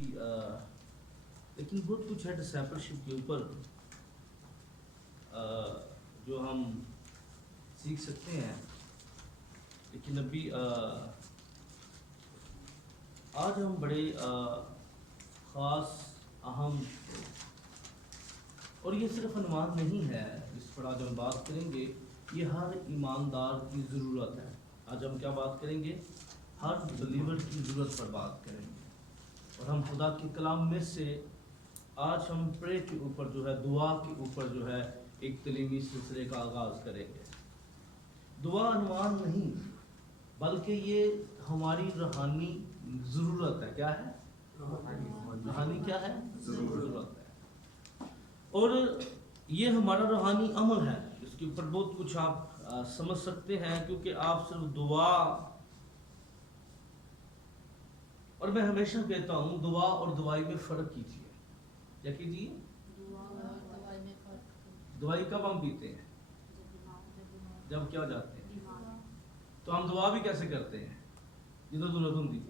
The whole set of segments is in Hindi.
थी लेकिन बहुत कुछ है डिसाइपलशिप के ऊपर जो हम सीख सकते हैं। लेकिन अभी आज हम बड़े ख़ास अहम और ये सिर्फ अनुमान नहीं है इस पर आज हम बात करेंगे, ये हर ईमानदार की ज़रूरत है। आज हम क्या बात करेंगे? हर बिलीवर की ज़रूरत पर बात करेंगे। और हम खुदा के कलाम में से आज हम प्रे के ऊपर जो है, दुआ के ऊपर जो है एक तलीमी सिलसिले का आगाज़ करेंगे। दुआ अनुमान नहीं बल्कि ये हमारी रूहानी ज़रूरत है। क्या है? रूहानी क्या है? ज़रूरत है। और ये हमारा रूहानी अमल है। इसके ऊपर बहुत कुछ आप समझ सकते हैं, क्योंकि आप सिर्फ दुआ, और मैं हमेशा कहता हूँ दुआ और दवाई में फ़र्क कीजिए। क्या कीजिए? दवाई कब हम पीते हैं? जब क्या हो जाते हैं। तो हम दुआ भी कैसे करते हैं? जिधर जरूरत होती है।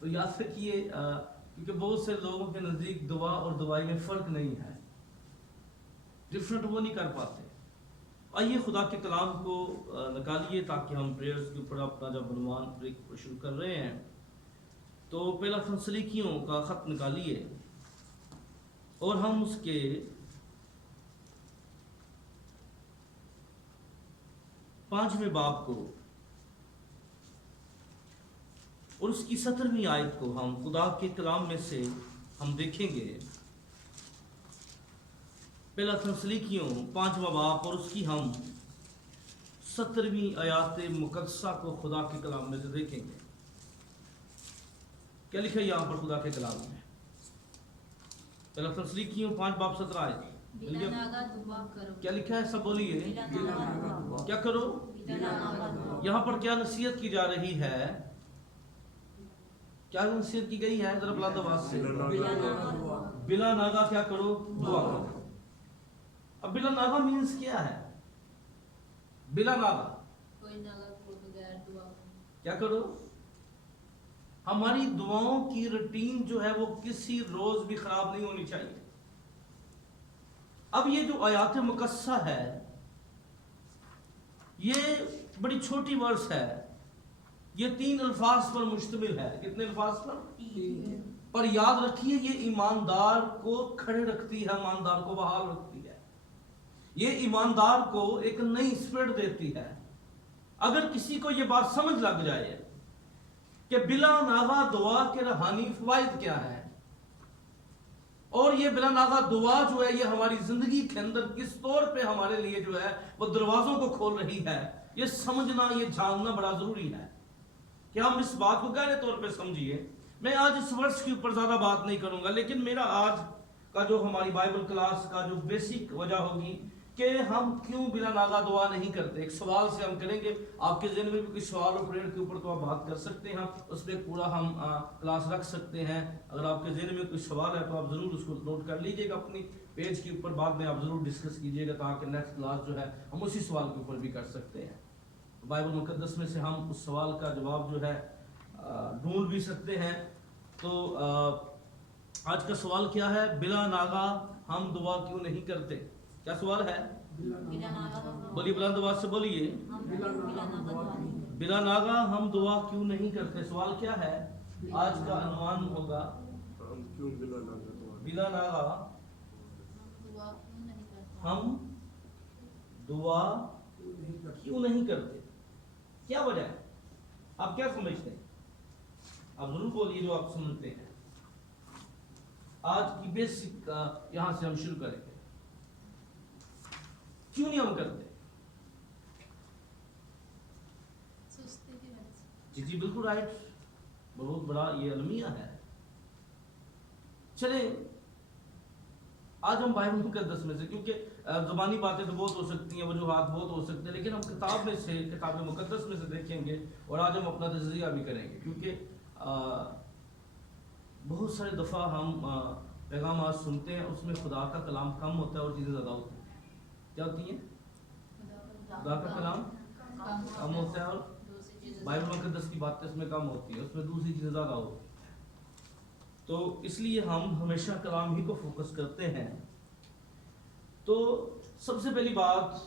तो याद रखिए, क्योंकि बहुत से लोगों के नज़दीक दुआ और दवाई में फ़र्क नहीं है, डिफरेंट वो नहीं कर पाते। आइए खुदा के कलाम को निकालिए ताकि हम प्रेयर्स के ऊपर अपना जब अनुमान शुरू कर रहे हैं तो पहला फंसलीकियों का ख़त निकालिए और हम उसके 5वें बाब को और उसकी 17वीं आयत को हम खुदा के कलाम में से हम देखेंगे। पहला फंसलीकियों 5वां बाब और उसकी हम 17वीं आयत मुकद्दसा को खुदा के कलाम में से देखेंगे। क्या लिखा है यहाँ पर खुदा के कलाम में? पहला फंसलीकियों 5 बाब 17 आयत। क्या लिखा है? सब बोलिए। क्या करो? यहाँ पर क्या नसीहत की जा रही है? क्या नसीहत की गई है? जरा बुलंद आवाज से। बिला नागा क्या करो? दुआ करो। अब बिला नागा मीन्स क्या है? बिला नागा कोई नागा को बगैर दुआ क्या करो? हमारी दुआओं की रूटीन जो है वो किसी रोज भी खराब नहीं होनी चाहिए। अब ये जो आयात मुकस्सा है ये बड़ी छोटी वर्स है। ये 3 अल्फाज पर मुश्तमिल है। कितने अल्फाज पर? पर याद रखिए ये ईमानदार को खड़े रखती है, ईमानदार को बहाल रखती है। ये ईमानदार को एक नई स्पिरिट देती है। अगर किसी को ये बात समझ लग जाए कि बिला नागा दुआ के रूहानी फवाइद क्या है और ये बिला नागा दुआ जो है ये हमारी जिंदगी के अंदर किस तौर पे हमारे लिए जो है वो दरवाजों को खोल रही है, ये समझना, ये जानना बड़ा जरूरी है कि हम इस बात को गहरे तौर पे समझिए। मैं आज इस वर्ष के ऊपर ज्यादा बात नहीं करूंगा, लेकिन मेरा आज का जो हमारी बाइबल क्लास का जो बेसिक वजह होगी कि हम क्यों बिना नागा दुआ नहीं करते। एक सवाल से हम करेंगे। आपके ज़हन में भी कोई सवाल और प्रेयर के ऊपर तो आप बात कर सकते हैं, उस पर पूरा हम क्लास रख सकते हैं। अगर आपके ज़हन में कोई सवाल है तो आप ज़रूर उसको नोट कर लीजिएगा अपनी पेज के ऊपर, बाद में आप ज़रूर डिस्कस कीजिएगा ताकि नेक्स्ट क्लास जो है हम उसी सवाल के ऊपर भी कर सकते हैं। बाइबल मुकद्दस में से हम उस सवाल का जवाब जो है ढूंढ भी सकते हैं। तो आज का सवाल क्या है? बिला नागा हम दुआ क्यों नहीं करते? क्या सवाल है? बोलिए, बुलंद आवाज से बोलिए। बिला नागा हम दुआ क्यों नहीं करते? सवाल क्या है? आज का अनुमान होगा क्यों बिला नागा हम दुआ क्यों नहीं करते? क्या वजह है? आप क्या समझते हैं? आप जरूर बोलिए जो आप समझते हैं। आज की बेसिक यहां से हम शुरू करेंगे। क्यों नहीं हम करते? जी बिल्कुल राइट, बहुत बड़ा ये अलमिया है। चले आज हम बाइबल मुकद्दस में से, क्योंकि ज़बानी बातें तो बहुत हो सकती हैं, वजूहात बहुत हो सकते हैं, लेकिन हम किताब में से, किताब मुकद्दस में से देखेंगे और आज हम अपना तजज़िया भी करेंगे। क्योंकि बहुत सारे दफ़ा हम पैगाम आज सुनते हैं उसमें खुदा का कलाम कम होता है और चीज़ें ज़्यादा होती हैं। क्या होती हैं? खुदा का कलाम कम होता है और बाइबल मुकद्दस की बातें उसमें कम होती है, उसमें दूसरी चीज़ें ज़्यादा होती है। तो इसलिए हम हमेशा कलाम ही को फोकस करते हैं। तो सबसे पहली बात,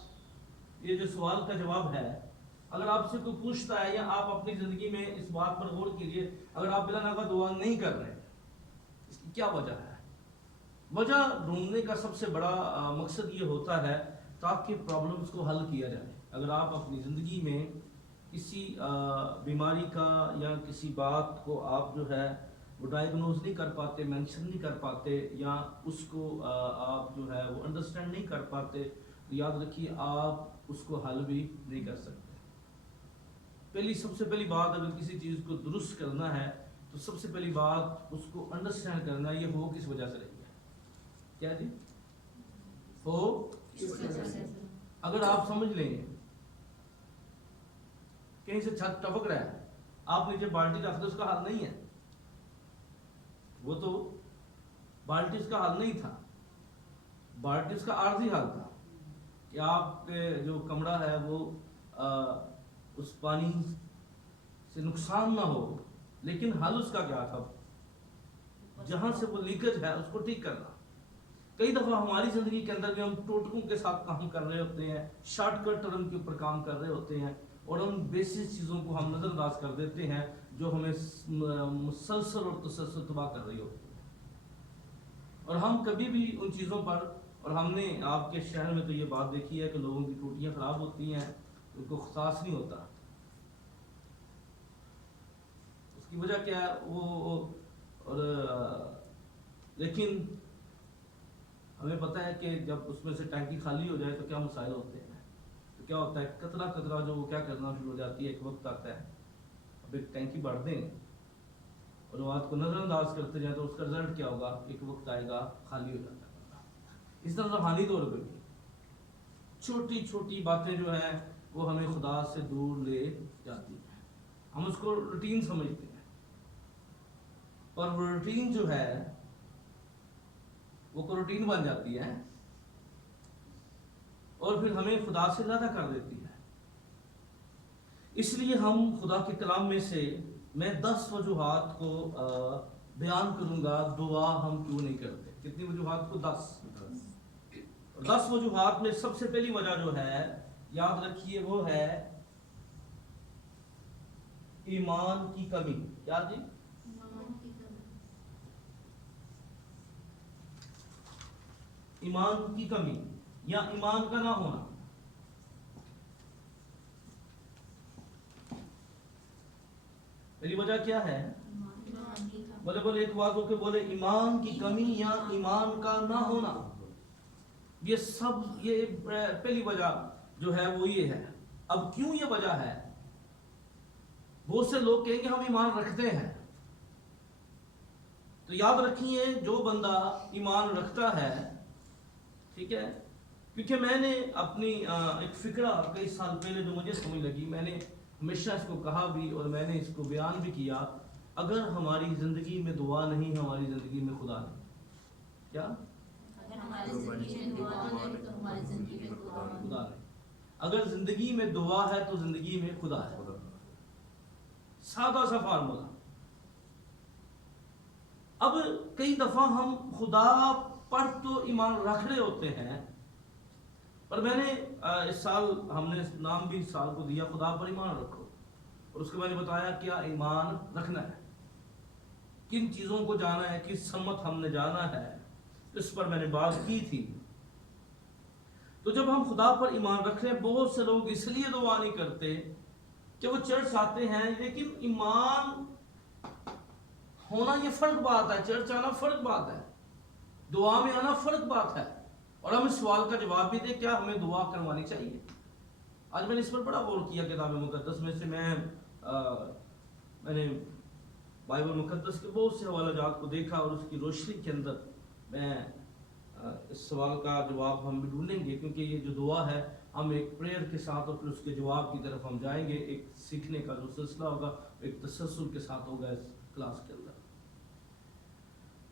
ये जो सवाल का जवाब है, अगर आपसे कोई पूछता है या आप अपनी ज़िंदगी में इस बात पर गौर कीजिए, अगर आप बिला नागा दुआ नहीं कर रहे, इसकी क्या वजह है? वजह ढूंढने का सबसे बड़ा मकसद ये होता है ताकि प्रॉब्लम्स को हल किया जाए। अगर आप अपनी ज़िंदगी में किसी बीमारी का या किसी बात को आप जो है वो डायग्नोज नहीं कर पाते, मेंशन नहीं कर पाते, या उसको आप जो है वो अंडरस्टैंड नहीं कर पाते, तो याद रखिए आप उसको हल भी नहीं कर सकते। सबसे पहली बात, अगर किसी चीज़ को दुरुस्त करना है तो सबसे पहली बात उसको अंडरस्टैंड करना, ये हो किस वजह से रही है। क्या जी? हो किस वजह से? अगर आप समझ लेंगे कहीं से छत टपक रहा है, आप नीचे बाल्टी रख दो, उसका हल नहीं है। वो तो बाल्टी उसका हल नहीं था, बाल्टी उसका आर्जी हल था कि आपके जो कमरा है वो उस पानी से नुकसान ना हो। लेकिन हल उसका क्या था? जहां से वो लीकेज है उसको ठीक करना। कई दफा हमारी जिंदगी के अंदर भी हम टोटकों के साथ काम कर रहे होते हैं, शॉर्टकट टर्म के ऊपर काम कर रहे होते हैं, और हम बेसिक चीज़ों को हम नज़रअंदाज कर देते हैं जो हमें मुसलसल और तसलसल तबाह कर रही होती है। और हम कभी भी उन चीज़ों पर, और हमने आपके शहर में तो ये बात देखी है कि लोगों की टूटियाँ ख़राब होती हैं, उनको एहसास नहीं होता। उसकी वजह क्या है? और लेकिन हमें पता है कि जब उसमें से टैंकी खाली हो जाए तो क्या मसाइल होते हैं। तो क्या होता है, कतरा कतरा जो वो क्या करना शुरू हो जाती है। एक वक्त आता है, अब एक टैंकी बढ़ दें और बात को नज़रअंदाज करते जाए तो उसका रिजल्ट क्या होगा? एक वक्त आएगा खाली हो जाता है। इस तरह रूहानी तौर पर भी छोटी छोटी बातें जो हैं वो हमें खुदा से दूर ले जाती हैं। हम उसको रूटीन समझते हैं, और वो रूटीन जो है वो रूटीन बन जाती है और फिर हमें खुदा से ज़्यादा कर देती है। इसलिए हम खुदा के कलाम में से मैं 10 वजूहात को बयान करूंगा दुआ हम क्यों नहीं करते। कितनी वजूहात को? 10 वजूहात में सबसे पहली वजह जो है, याद रखिए, वो है ईमान की कमी। क्या जी? ईमान की कमी या ईमान का ना होना। पहली वजह क्या है? बोले बोले एक बात होके बोले, ईमान की कमी या ईमान का ना होना। ये पहली वजह जो है वो ये है। अब क्यों ये वजह है? बहुत से लोग कहेंगे हम ईमान रखते हैं। तो याद रखिए, जो बंदा ईमान रखता है, ठीक है, क्योंकि मैंने अपनी एक फिक्रा कई साल पहले जो मुझे समझ लगी, मैंने हमेशा इसको कहा भी और मैंने इसको बयान भी किया, अगर हमारी ज़िंदगी में दुआ नहीं, हमारी ज़िंदगी में खुदा नहीं। क्या? अगर हमारी ज़िंदगी में दुआ नहीं तो हमारी ज़िंदगी में खुदा नहीं। अगर ज़िंदगी में दुआ है तो ज़िंदगी में खुदा है। सादा सा फार्मूला। अब कई दफ़ा हम खुदा पर तो ईमान रख रहे होते हैं, पर मैंने इस साल हमने नाम भी साल को दिया खुदा पर ईमान रखो, और उसको मैंने बताया क्या ईमान रखना है, किन चीज़ों को जाना है, किस सम्मत हमने जाना है, इस पर मैंने बात की थी। तो जब हम खुदा पर ईमान रख रहे हैं, बहुत से लोग इसलिए दुआ नहीं करते कि वो चर्च आते हैं, लेकिन ईमान होना ये फर्क बात है, चर्च आना फर्क बात है, दुआ में आना फर्क बात है। और हम इस सवाल का जवाब भी दें, क्या हमें दुआ करवानी चाहिए। आज मैंने इस पर बड़ा गौर किया किताब मुकद्दस में से। मैंने बाइबल मुकद्दस के बहुत से हवालाजात को देखा और उसकी रोशनी के अंदर मैं इस सवाल का जवाब हम भी ढूंढेंगे, क्योंकि ये जो दुआ है हम एक प्रेयर के साथ और फिर उसके जवाब की तरफ हम जाएंगे। एक सीखने का जो सिलसिला होगा एक तसल्सल के साथ होगा इस क्लास के अंदर।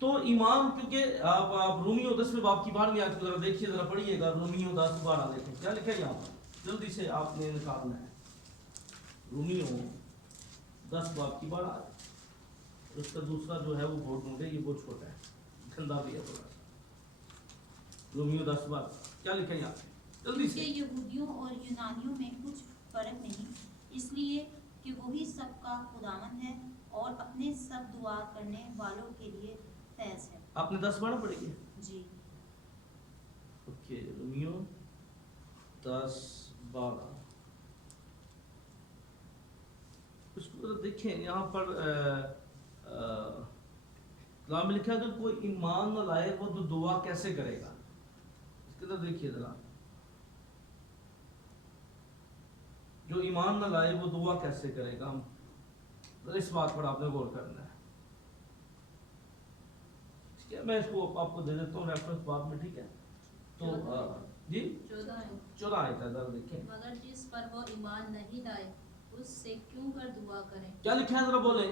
तो ईमान, क्योंकि आप रोमियो 10वें बाब की 12वीं आयत को जरा देखिए, जरा पढ़िएगा। रोमियो 10:12 देखें क्या लिखा है यहाँ पर, जल्दी से आपने निकालना है। रोमियो 10 बाब की 12 आयत। उसका दूसरा जो है वो बहुत मोटे, ये बहुत छोटा है, गंदा भी है थोड़ा सा। रोमियो 10:12 क्या लिखा है यहाँ पे? जल्दी क्योंकि से। यहूदियों और यूनानियों में कुछ फर्क नहीं, इसलिए कि वही सबका खुदावंद है और अपने सब दुआ करने वालों के लिए फैज है। आपने 10:12 पढ़ी है? जी। ओके, रोमियो 10:12 उसको तो देखें यहाँ पर कलाम में लिखा है, अगर कोई ईमान न लाए वो तो दुआ कैसे करेगा? इसके तो देखिए जरा, जो ईमान न लाए वो दुआ कैसे करेगा? हम इस बात पर आपने गौर करना है, ठीक है? मैं इसको आपको दे देता हूँ रेफरेंस बाद में, ठीक है? तो जी 14 आयत है, जरा देखें। मगर जिस पर वो ईमान नहीं लाए उससे क्यों कर दुआ करें? क्या लिखा है जरा बोले?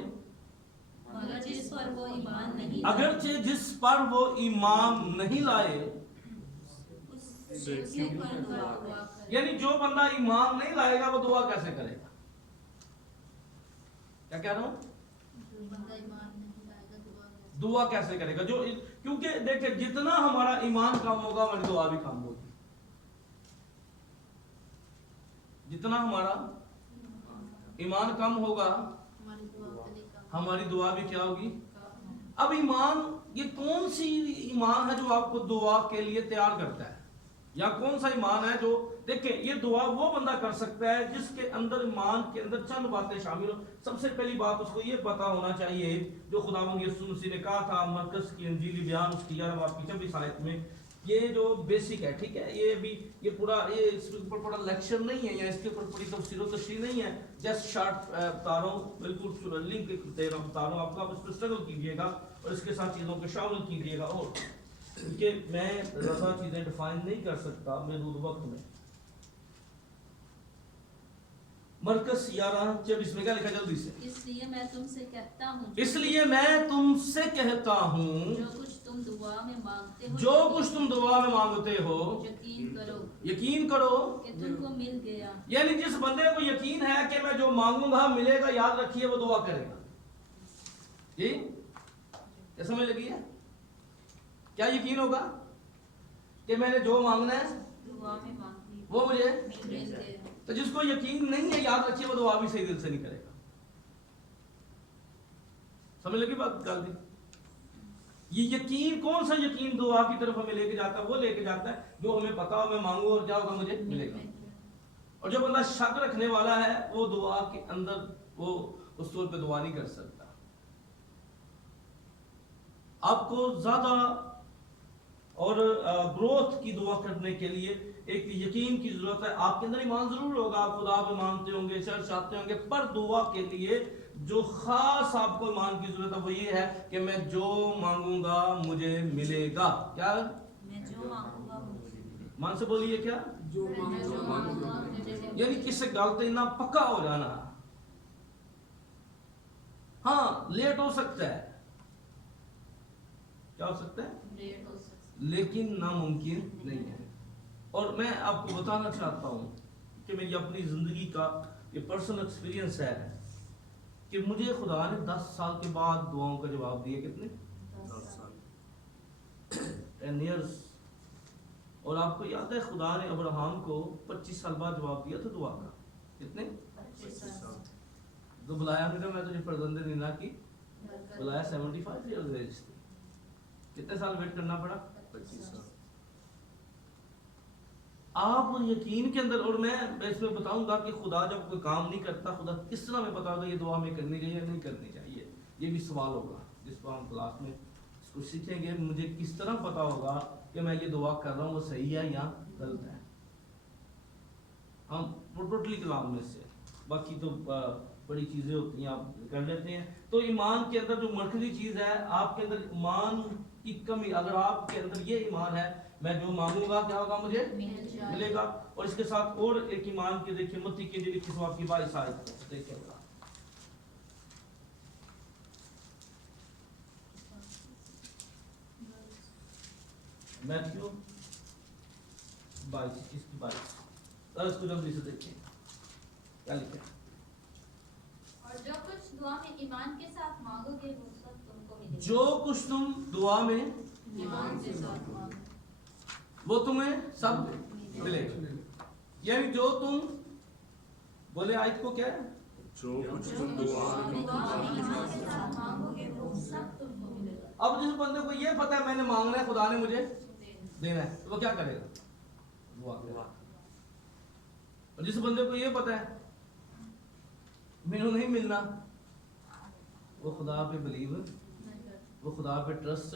मगर जिस पर वो ईमान नहीं अगरचे जिस पर वो ईमान नहीं लाए, उससे क्यों कर दुआ करें? यानी जो बंदा ईमान नहीं लाएगा वो दुआ कैसे करेगा? क्या कह रहा हूं? जो बंदा ईमान नहीं लाएगा दुआ कैसे करेगा? जो, क्योंकि देखिए जितना हमारा ईमान कम होगा हमारी दुआ भी कम होगी। जितना हमारा ईमान कम होगा हमारी दुआ भी क्या होगी? अब ईमान, ये कौन सी ईमान है जो आपको दुआ के लिए तैयार करता है? या कौन सा ईमान है जो, देखिए ये दुआ वो बंदा कर सकता है जिसके अंदर ईमान के अंदर चंद बातें शामिल हो। सबसे पहली बात उसको ये पता होना चाहिए जो खुदावंद यीशु मसीह ने कहा था मरकस की इंजीली बयान उसकी 11 बाब की 26 आयत में, ये जो बेसिक है, ठीक है? ये भी ये पूरा, ये इसके ऊपर बड़ा लेक्चर नहीं है या इसके ऊपर बड़ी तफसीर व तशरीह नहीं है, जस्ट शॉर्ट बता रहा हूँ, बिल्कुल लिंक दे रहा हूँ, बता रहा हूँ आपको। आप इस पर स्ट्रगल कीजिएगा और इसके साथ चीज़ों को शामिल कीजिएगा। और क्योंकि मैं ज़्यादा चीज़ें डिफाइन नहीं कर सकता महदूद वक्त में। मरकस 11:24 में क्या लिखा? जल्दी से। इसलिए मैं तुमसे कहता हूँ, इसलिए मैं तुमसे कहता हूँ, जो कुछ तुम दुआ में मांगते हो, जो कुछ तुम दुआ में मांगते हो, यकीन करो कि तुमको मिल गया। यानी जिस बंदे को यकीन है कि मैं जो मांगूंगा मिलेगा, याद रखिए वो दुआ करेगा। जी, क्या समझ लगी है? क्या यकीन होगा कि मैंने जो मांगना है दुआ में मांगी वो मुझे मिल गया। तो जिसको यकीन नहीं है, याद रखिए वो दुआ भी सही दिल से नहीं करेगा। समझ लगी बात? गलती ये यकीन, कौन सा यकीन दुआ की तरफ हमें लेके जाता है? वो लेके जाता है जो हमें पता हो मैं मांगू और क्या होगा, मुझे मिलेगा। और जो बंदा शक रखने वाला है वो दुआ के अंदर वो उस तौर पे दुआ नहीं कर सकता। आपको ज्यादा और ग्रोथ की दुआ करने के लिए एक यकीन की जरूरत है। आपके अंदर ईमान जरूर होगा, आप खुदा पे मानते होंगे, चर्च आते होंगे, पर दुआ के लिए जो खास आपको ईमान की जरूरत है वो ये है कि मैं जो मांगूंगा मुझे मिलेगा। क्या? मैं जो मांगूंगा मुझे मिलेगा। मान से बोलिए क्या? जो मांगूंगा मुझे मिलेगा। यानी किससे गलत इतना पक्का हो जाना। हाँ, लेट हो सकता है, क्या हो सकता है, लेट हो सकता है, लेकिन नामुमकिन नहीं है। और मैं आपको बताना चाहता हूं कि मेरी अपनी जिंदगी का ये पर्सनल एक्सपीरियंस है कि मुझे खुदा ने 10 साल के बाद दुआओं का जवाब दिया। कितने? 10 साल, 10 years। और आपको याद है खुदा ने अब्राहम को 25 साल बाद जवाब दिया था दुआ का। कितने? 25 साल। तो बुलाया नहीं, मैं तुझे फर्जंद नीना की बुलाया 75 years एज थी। कितने साल वेट करना पड़ा? 25 साल। आप यकीन के अंदर, और मैं इसमें बताऊंगा कि खुदा जब कोई काम नहीं करता, खुदा किस तरह में पता होगा ये दुआ में करनी चाहिए या नहीं करनी चाहिए? ये भी सवाल होगा जिस पर हम क्लास में इसको सीखेंगे। मुझे किस तरह पता होगा कि मैं ये दुआ कर रहा हूँ वो सही है या गलत है? हम टोटली कलाम में से, बाकी तो बड़ी चीज़ें होती हैं आप कर लेते हैं। तो ईमान के अंदर जो मरकजी चीज़ है, आपके अंदर ईमान की कमी, अगर आपके अंदर ये ईमान है मैं जो मांगूंगा क्या होगा, मुझे मिलेगा। और इसके साथ और एक ईमान के देखिए मत्ती की इंजील की बाब की 22 आयत देखिएगा। मैथ्यू 22:22 इसको जल्दी से देखिए क्या लिखा है। और जो कुछ दुआ में ईमान के साथ मांगोगे वो जो कुछ तुम दुआ में ईमान के साथ मांगो, वो तुम्हें सब मिलेगा। यानी जो तुम बोले आयत को क्या है, जो कुछ तुम दुआ में ईमान के साथ मांगोगे वो सब तुमको मिलेगा। अब जिस बंदे को ये पता है मैंने मांगना है, खुदा ने मुझे देना है, तो वो क्या करेगा, दुआ करेगा। और जिस बंदे को ये पता है मेरे नहीं मिलना, वो खुदा पे बिलीव, वो खुदा पे ट्रस्ट।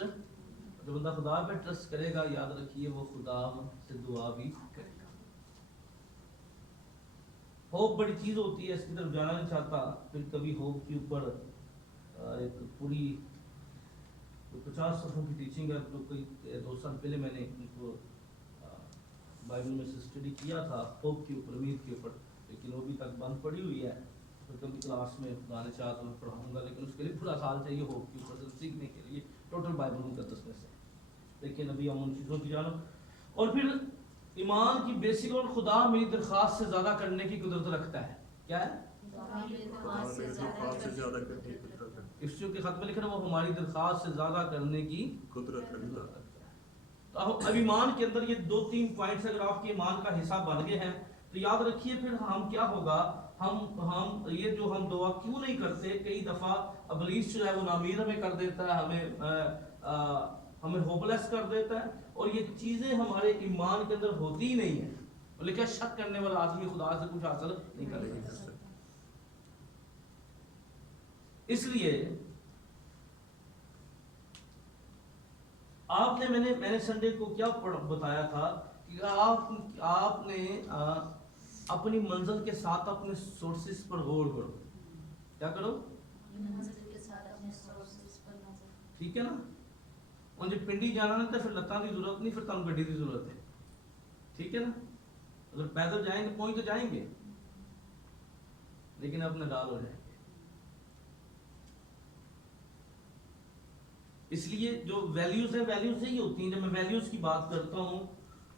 जो बंदा खुदा पे ट्रस्ट करेगा, याद रखिए वो खुदा से दुआ भी करेगा। होप बड़ी चीज होती है, इसकी तरफ जाना नहीं चाहता। फिर कभी होप के ऊपर एक पूरी 50 सफ़ों की टीचिंग है, जो कोई 2 साल पहले मैंने उनको बाइबल में से स्टडी किया था, होप के ऊपर, उम्मीद के ऊपर, लेकिन वो अभी तक बंद पड़ी हुई है। तो कभी क्लास में खुदा ने चाहा तो मैं पढ़ाऊंगा, लेकिन उसके लिए पूरा साल चाहिए होप के ऊपर से सीखने के लिए, टोटल बाइबल मुकद्दस में से। लेकिन अभी हम उन चीज़ों की जानो। और फिर ईमान की बेसिक, और खुदा मेरी दरख्वास्त से ज़्यादा करने की कुदरत रखता है। क्या है, इफ्सियों के खत में लिखा है वो हमारी दरख्वास्त से ज़्यादा करने की कुदरत रखता है। तो अब ईमान के अंदर ये 2-3 पॉइंट्स अगर आपके ईमान का हिस्सा बन गए हैं, तो याद रखिए फिर हम क्या होगा, हम ये जो हम दुआ क्यों नहीं करते, कई दफ़ा अबलीस जो है वो नामीर हमें कर देता है, हमें होपलेस कर देता है, और ये चीज़ें हमारे ईमान के अंदर होती ही नहीं है। बोले क्या, शक करने वाला आदमी खुदा से कुछ हासिल नहीं कर सकता। इसलिए आपने मैंने संडे को क्या बताया था कि आपने अपनी मंजिल के साथ अपने सोर्सेस पर गौर करो। क्या करो, ठीक है ना। मुझे पिंडी जाना ना तो फिर लत्तां की जरूरत नहीं, फिर तुम गड्डी की जरूरत है, ठीक है ना। अगर पैदल जाएंगे पहुंच तो जाएंगे, लेकिन अपने डाल हो जाएंगे। इसलिए जो वैल्यूज है, वैल्यूज यही होती हैं। जब मैं वैल्यूज की बात करता हूँ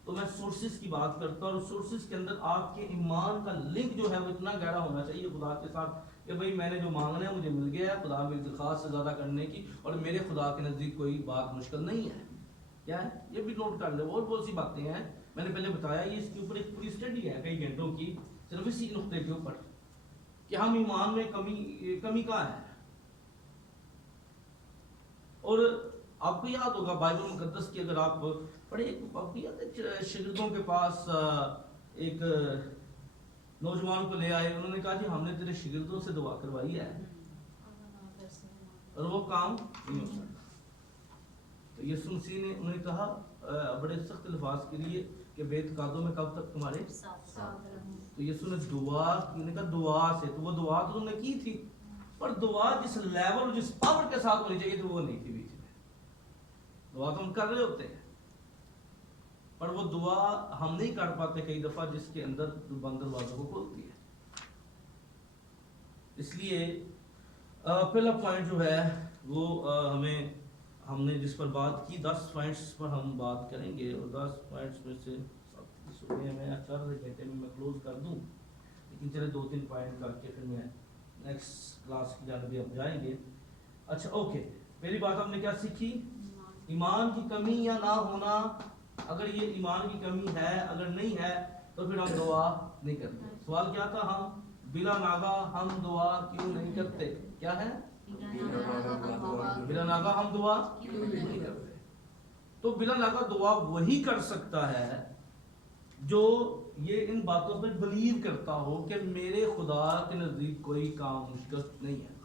तो मैं सोर्सेस की बात करता हूँ, और सोर्सेस के अंदर आपके ईमान का लिंक जो है वो इतना गहरा होना चाहिए खुदा के साथ कि भाई मैंने जो मांगना है मुझे मिल गया है, खुदा मेरी दरख्वास्त से ज़्यादा करने की, और मेरे खुदा के नज़दीक कोई बात मुश्किल नहीं है। क्या है, ये भी नोट कर ले। और बहुत सी बातें हैं, मैंने पहले बताया, ये इसके ऊपर एक पूरी स्टडी है कई घंटों की, सिर्फ इसी नुक्ते के ऊपर कि हम ईमान में कमी कहाँ है। और आपको याद होगा बाइबल मुकद्दस की अगर आप पढ़े, आपको याद है शिगिर्दों के पास एक नौजवान को ले आए, उन्होंने कहा कि हमने तेरे शिगिर्दों से दुआ करवाई है और वो काम नहीं हो सकता। तो यीशु मसीह ने उन्हें कहा बड़े सख्त अल्फाज के लिए कि बेतकादों में कब तक तुम्हारे साथ। तो यीशु ने दुआ कहा दुआ से, तो वो दुआ तो उन्होंने की थी, पर दुआ जिस लेवल जिस पावर के साथ होनी चाहिए थी वो नहीं थी। बीच में दुआ तो हम कर रहे होते हैं, पर वो दुआ हम नहीं कर पाते कई दफा, जिसके अंदर बंद दरवाजों को खोलती है। इसलिए पहला पॉइंट जो है वो हमने जिस पर बात की, 10 पॉइंट्स पर हम बात करेंगे, और 10 पॉइंट्स में से मैं 4 घंटे में मैं क्लोज कर दूं, लेकिन चले 2-3 पॉइंट करके फिर मैं नेक्स्ट क्लास की जानब भी हम जाएंगे। अच्छा, ओके, पहली बात हमने क्या सीखी, ईमान की कमी या ना होना। अगर ये ईमान की कमी है, अगर नहीं है, तो फिर हम दुआ नहीं करते। सवाल क्या था, हम बिला नागा हम दुआ क्यों नहीं करते? क्या है, बिला नागा हम दुआ क्यों नहीं करते? तो बिला नागा दुआ वही कर सकता है जो ये इन बातों पर बिलीव करता हो कि मेरे खुदा के नजदीक कोई काम मुश्किल नहीं है।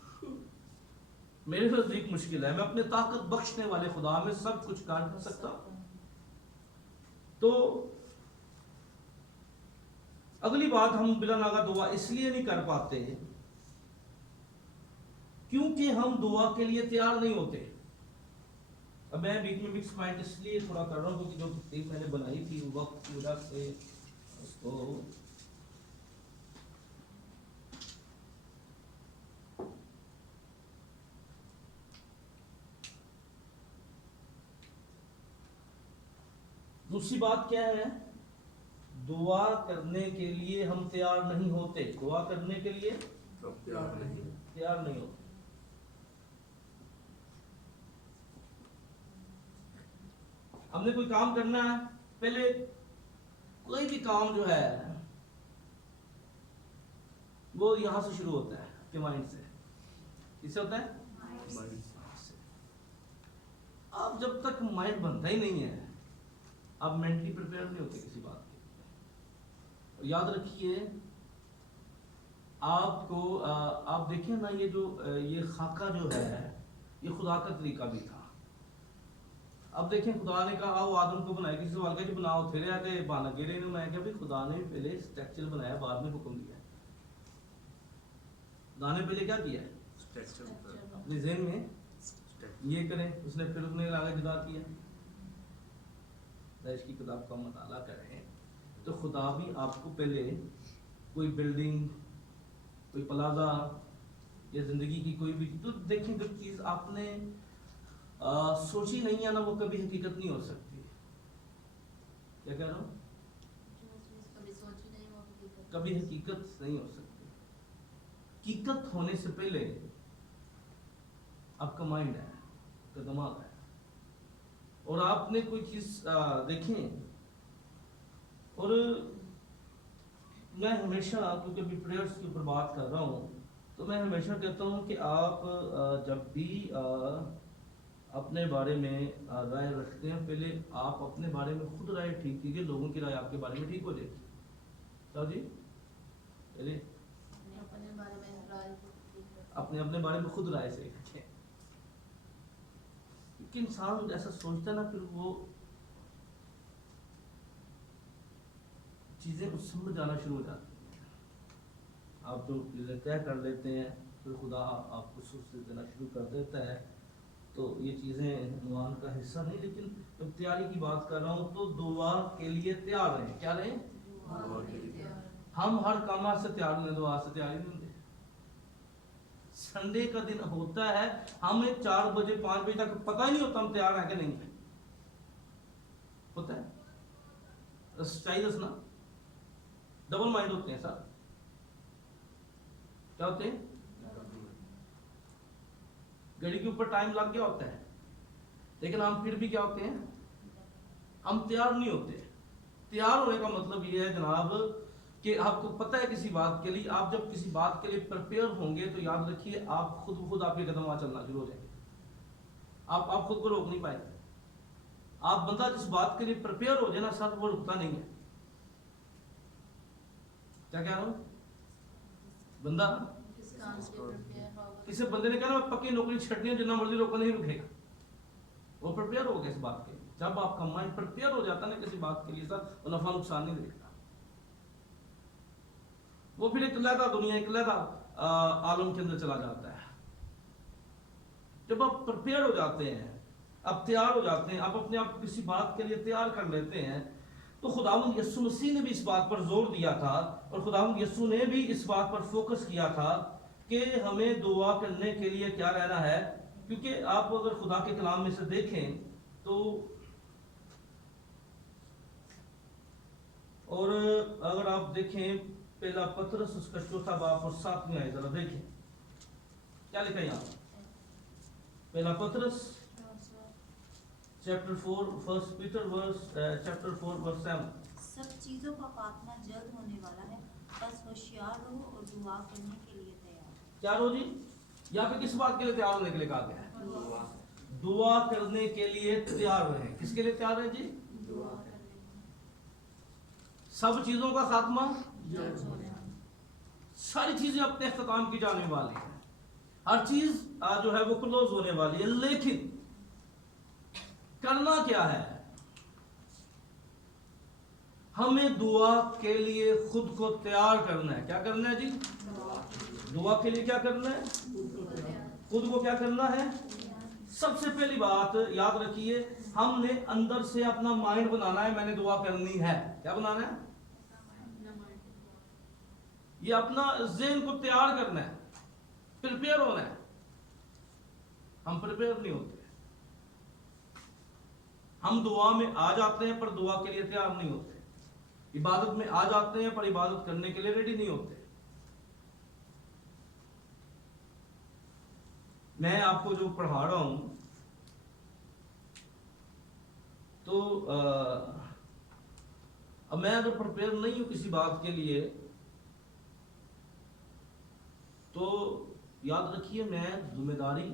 मेरे नजदीक मुश्किल है, मैं अपने ताकत बख्शने वाले खुदा में सब कुछ कर सकता। तो अगली बात, हम बिला नागा दुआ इसलिए नहीं कर पाते क्योंकि हम दुआ के लिए तैयार नहीं होते। अब मैं बीच में मिक्स पॉइंट इसलिए थोड़ा कर रहा हूँ क्योंकि जो तकलीफ मैंने बनाई थी वक्त की वजह से उसको दूसरी बात क्या है, दुआ करने के लिए हम तैयार नहीं होते। दुआ करने के लिए तैयार नहीं होते। हमने कोई काम करना है, पहले कोई भी काम जो है वो यहां से शुरू होता है, आपके माइंड से। किससे होता है? माइंड से। अब जब तक माइंड बनता ही नहीं है, आप मेंटली प्रिपेयर नहीं होते किसी बात के। और याद रखिए, आपको आप देखें ना, ये जो ये खाका जो है, ये खुदा का तरीका भी था। अब देखें, खुदा ने कहा आओ आदम को बनाया, किसी सवाल का कि बनाओ, फिर आके बना गिरे ने, मैं क्या भाई खुदा ने पहले स्ट्रक्चर बनाया, बाद में हुक्म दिया। खुदा ने पहले क्या किया? स्ट्रक्चर अपने ज़हन में ये करें, उसने फिर उसने आगे जुदा किया। दैश की किताब का मताला करें तो खुदा भी आपको पहले कोई बिल्डिंग, कोई प्लाजा या जिंदगी की कोई भी, तो देखें जब चीज आपने सोची नहीं है ना, वो कभी हकीकत नहीं हो सकती। क्या कह रहा हूँ? कभी सोची नहीं वो हकीकत। कभी हकीकत नहीं हो सकती। हकीकत होने से पहले आपका माइंड है, आपका दिमाग है, और आपने कोई चीज देखें। और मैं हमेशा, क्योंकि अभी प्रेयर्स के ऊपर बात कर रहा हूँ, तो मैं हमेशा कहता हूँ कि आप जब भी अपने बारे में राय रखते हैं, पहले आप अपने बारे में खुद राय ठीक कीजिए, लोगों की राय आपके बारे में ठीक हो जाएगी। क्या जी? पहले अपने बारे में राय अपने अपने बारे में खुद राय से रखें। क्योंकि इंसान ऐसा सोचता है ना, फिर वो चीजें उस समझ जाना शुरू हो जाती हैं। आप जो चीजें तय कर लेते हैं, फिर खुदा आपको सोचते देना शुरू कर देता है। तो ये चीजें नुआन का हिस्सा नहीं, लेकिन जब तैयारी की बात कर रहा हूँ तो दुआ के लिए तैयार रहें। क्या रहें? हम हर काम से तैयार नहीं, दुआ से तैयार नहीं होंगे। संडे का दिन होता है, हमें 4 बजे 5 बजे तक पता ही नहीं होता हम तैयार हैं कि नहीं होता है। सच्चाई दसना, डबल माइंड होते हैं सर। क्या होते हैं? घड़ी के ऊपर टाइम लग गया होता है, लेकिन हम फिर भी क्या होते हैं? हम तैयार नहीं होते। तैयार होने का मतलब ये है जनाब कि आपको पता है किसी बात के लिए, आप जब किसी बात के लिए प्रिपेयर होंगे तो याद रखिए आप खुद आपके कदम वहां चलना शुरू हो जाएंगे। आप खुद को रोक नहीं पाएंगे। आप बंदा जिस बात के लिए प्रिपेयर हो जाए ना सर, वो रुकता नहीं है। क्या कह रहा हूं? बंदा किस काम के प्रिपेयर होगा। किसी बंदे ने कहा मैं पक्की नौकरी छटनी है, जितना मर्जी रोका नहीं रुकेगा, वो प्रिपेयर हो गया इस बात के लिए। जब आपका माइंड प्रिपेयर हो जाता है ना किसी बात के लिए सर, वो नफा नुकसान नहीं देखता। वो फिर एक लहदा दुनिया, एक लहदा आलम के अंदर चला जाता है। जब आप प्रिपेयर हो जाते हैं, आप तैयार हो जाते हैं, आप अपने आप किसी बात के लिए तैयार कर लेते हैं, तो खुदावंद यीशु मसीह ने भी इस बात पर जोर दिया था, और खुदावंद यीशु ने भी इस बात पर फोकस किया था कि हमें दुआ करने के लिए क्या रहना है। क्योंकि आप अगर खुदा के कलाम में से देखें तो, और अगर आप देखें पहला पतरस उसका 4था बाब और 7वीं आयत, जरा देखें क्या लिखा है यहाँ। पहला पतरस chapter 4 first Peter chapter 4 verse 7। सब चीजों का खात्मा जल्द होने वाला है, बस होशियार रहो और दुआ करने के लिए तैयार। क्या रो जी? यहाँ पे किस बात के लिए तैयार होने के लिए कहा गया है? दुआ करने के लिए तैयार रहें। किसके लिए तैयार है जी? दुआ करने सब चीजों का खात्मा, जल्द होने वाला। सारी चीजें अपने इख्तिताम की जाने वाली है, हर चीज जो है वो क्लोज होने वाली है। लेकिन करना क्या है? हमें दुआ के लिए खुद को तैयार करना है। क्या करना है जी? दुआ के लिए क्या करना है? खुद को क्या करना है? सबसे पहली बात याद रखिए, हमने अंदर से अपना माइंड बनाना है, मैंने दुआ करनी है। क्या बनाना है? ये अपना ज़हन को तैयार करना है, प्रिपेयर होना है। हम प्रिपेयर नहीं होते, हम दुआ में आ जाते हैं पर दुआ के लिए तैयार नहीं होते, इबादत में आ जाते हैं पर इबादत करने के लिए रेडी नहीं होते। मैं आपको जो पढ़ा रहा हूं तो अब मैं अगर प्रिपेयर नहीं हूं किसी बात के लिए तो याद रखिए मैं जिम्मेदारी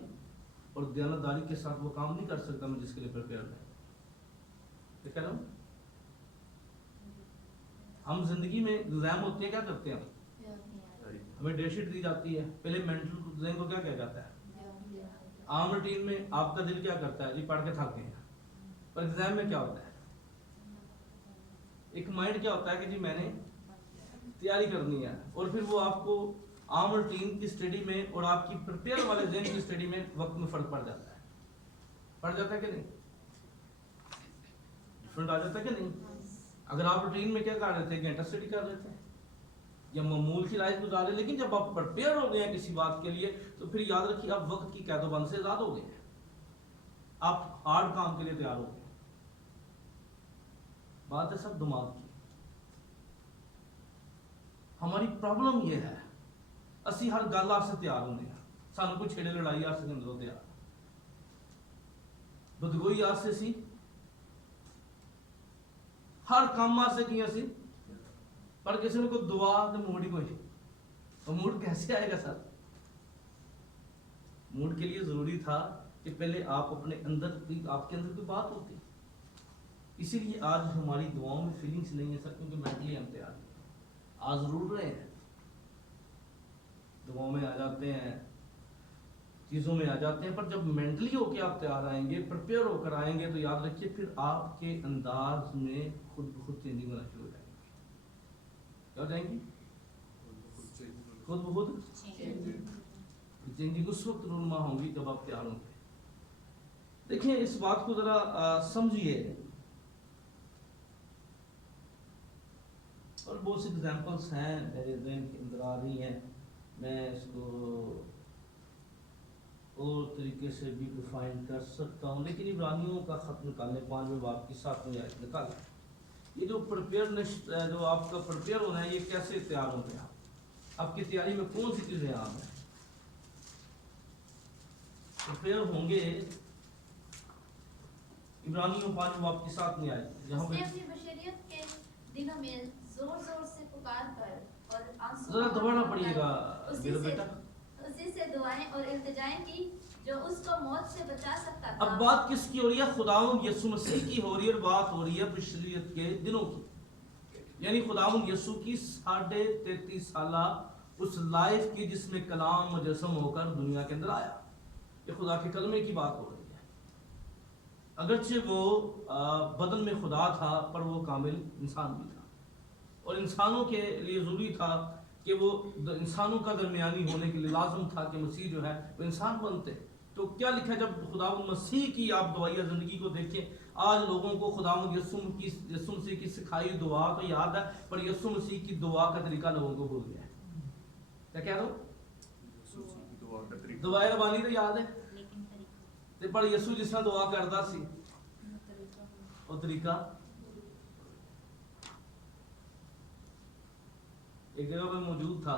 और दयानतदारी के साथ वो काम नहीं कर सकता मैं जिसके लिए प्रिपेयर नहीं। क्या कह रहा हूं? हम जिंदगी में एग्जाम होते हैं, क्या करते हैं हमें डेटशीट दी जाती है, पहले मेंटल एग्जाम को क्या कहा जाता है? आम रूटीन में आपका दिल क्या करता है जी पढ़ के थक गए, पर एग्जाम में क्या होता है? एक माइंड क्या होता है कि जी मैंने तैयारी करनी है, और फिर वो आपको आम रूटीन की स्टडी में और आपकी प्रिपेयर वाले दिन की स्टडी में वक्त में फर्क पड़ जाता है। पड़ जाता है कि नहीं? डिफरेंट आ जाता है कि नहीं? अगर आप रूटीन में क्या कर रहे थे, घंटा स्टडी कर रहे थे या मामूल की लाइफ गुजार रहे, लेकिन जब आप प्रिपेयर हो गए हैं किसी बात के लिए तो फिर याद रखिए आप वक्त की कैदोबंद से आजाद हो गए हैं, आप हार्ड काम के लिए तैयार हो गए। बात है सब दिमाग की। हमारी प्रॉब्लम यह है असी हर गल से तैयार होंगे, सानू कोई छेड़े लड़ाई से अंदरों तैयार, बदगोई से सी हर काम से की सी, पर किसी ने कोई दुआ तो मूड ही कोई, तो मूड कैसे आएगा सर? मूड के लिए जरूरी था कि पहले आप अपने अंदर आपके अंदर कोई बात होती। इसीलिए आज हमारी दुआओं में फीलिंग्स नहीं है सर, क्योंकि मेंटली हम तैयार नहीं। आज जरूर रहे हैं, दुआओं में आ जाते हैं, चीज़ों में आ जाते हैं, पर जब मेंटली होके आप तैयार आएंगे, प्रिपेयर होकर आएंगे, तो याद रखिए फिर आपके अंदाज में खुद ब खुद चेंजिंग होना शुरू हो जाएगी। क्या हो जाएंगी? खुद ब खुद चेंजिंग उस वक्त रूनुमा होंगी जब आप तैयार होंगे। देखिए इस बात को जरा समझिए, और बहुत सी एग्जांपल्स हैं मेरे ज़हन के अंदर आ रही हैं, मैं इसको और तरीके से भी डिफाइन कर सकता हूँ, लेकिन इब्रानियों का खत निकालने 5वें बाब की 7वीं आयत निकालें। ये जो प्रिपेयरनेस, जो आपका प्रिपेयर होना है, ये कैसे तैयार होते हैं? आपकी तैयारी में कौन सी चीज़ें आम हैं? प्रिपेयर होंगे इब्रानियों 5वें बाब की 7वीं आयत, जहाँ पे अपनी बशरियत के दिनों में जोर जोर से पुकार कर और आंसू जरा दोबारा पढ़िएगा मेरा उसी बेटा। से दुआएं और इल्तिजाएं की जो उसको मौत से बचा सकता था। अब बात किसकी हो रही है? खुदावंद यीशु मसीह की हो रही है, और बात हो रही है बशरियत के दिनों की, यानी खुदावंद यीशु की 33.5 साला उस लाइफ की जिसमें कलाम मुजस्सम होकर दुनिया के अंदर आया। ये खुदा के कलमे की बात हो रही है। अगरचे वो बदन में खुदा था, पर वो कामिल इंसान भी था, और इंसानों के लिए जरूरी था कि वो इंसानों का दरमियानी होने के लिए लाजम था कि मसीह जो है वो इंसान बनते। तो क्या लिखा है? जब खुदावंद मसीह की आप दुआया ज़िंदगी को देखें, आज लोगों को खुदावंद यीशु मसीह की सिखाई दुआ तो याद है, पर यीशु मसीह की दुआ का तरीका लोगों को भूल गया है। क्या कह रहा हूँ? दुआ रबानी तो याद है, लेकिन तरीका ते पर यीशु जिस तरह दुआ करता सी वो तरीका। एक जगह पे मौजूद था,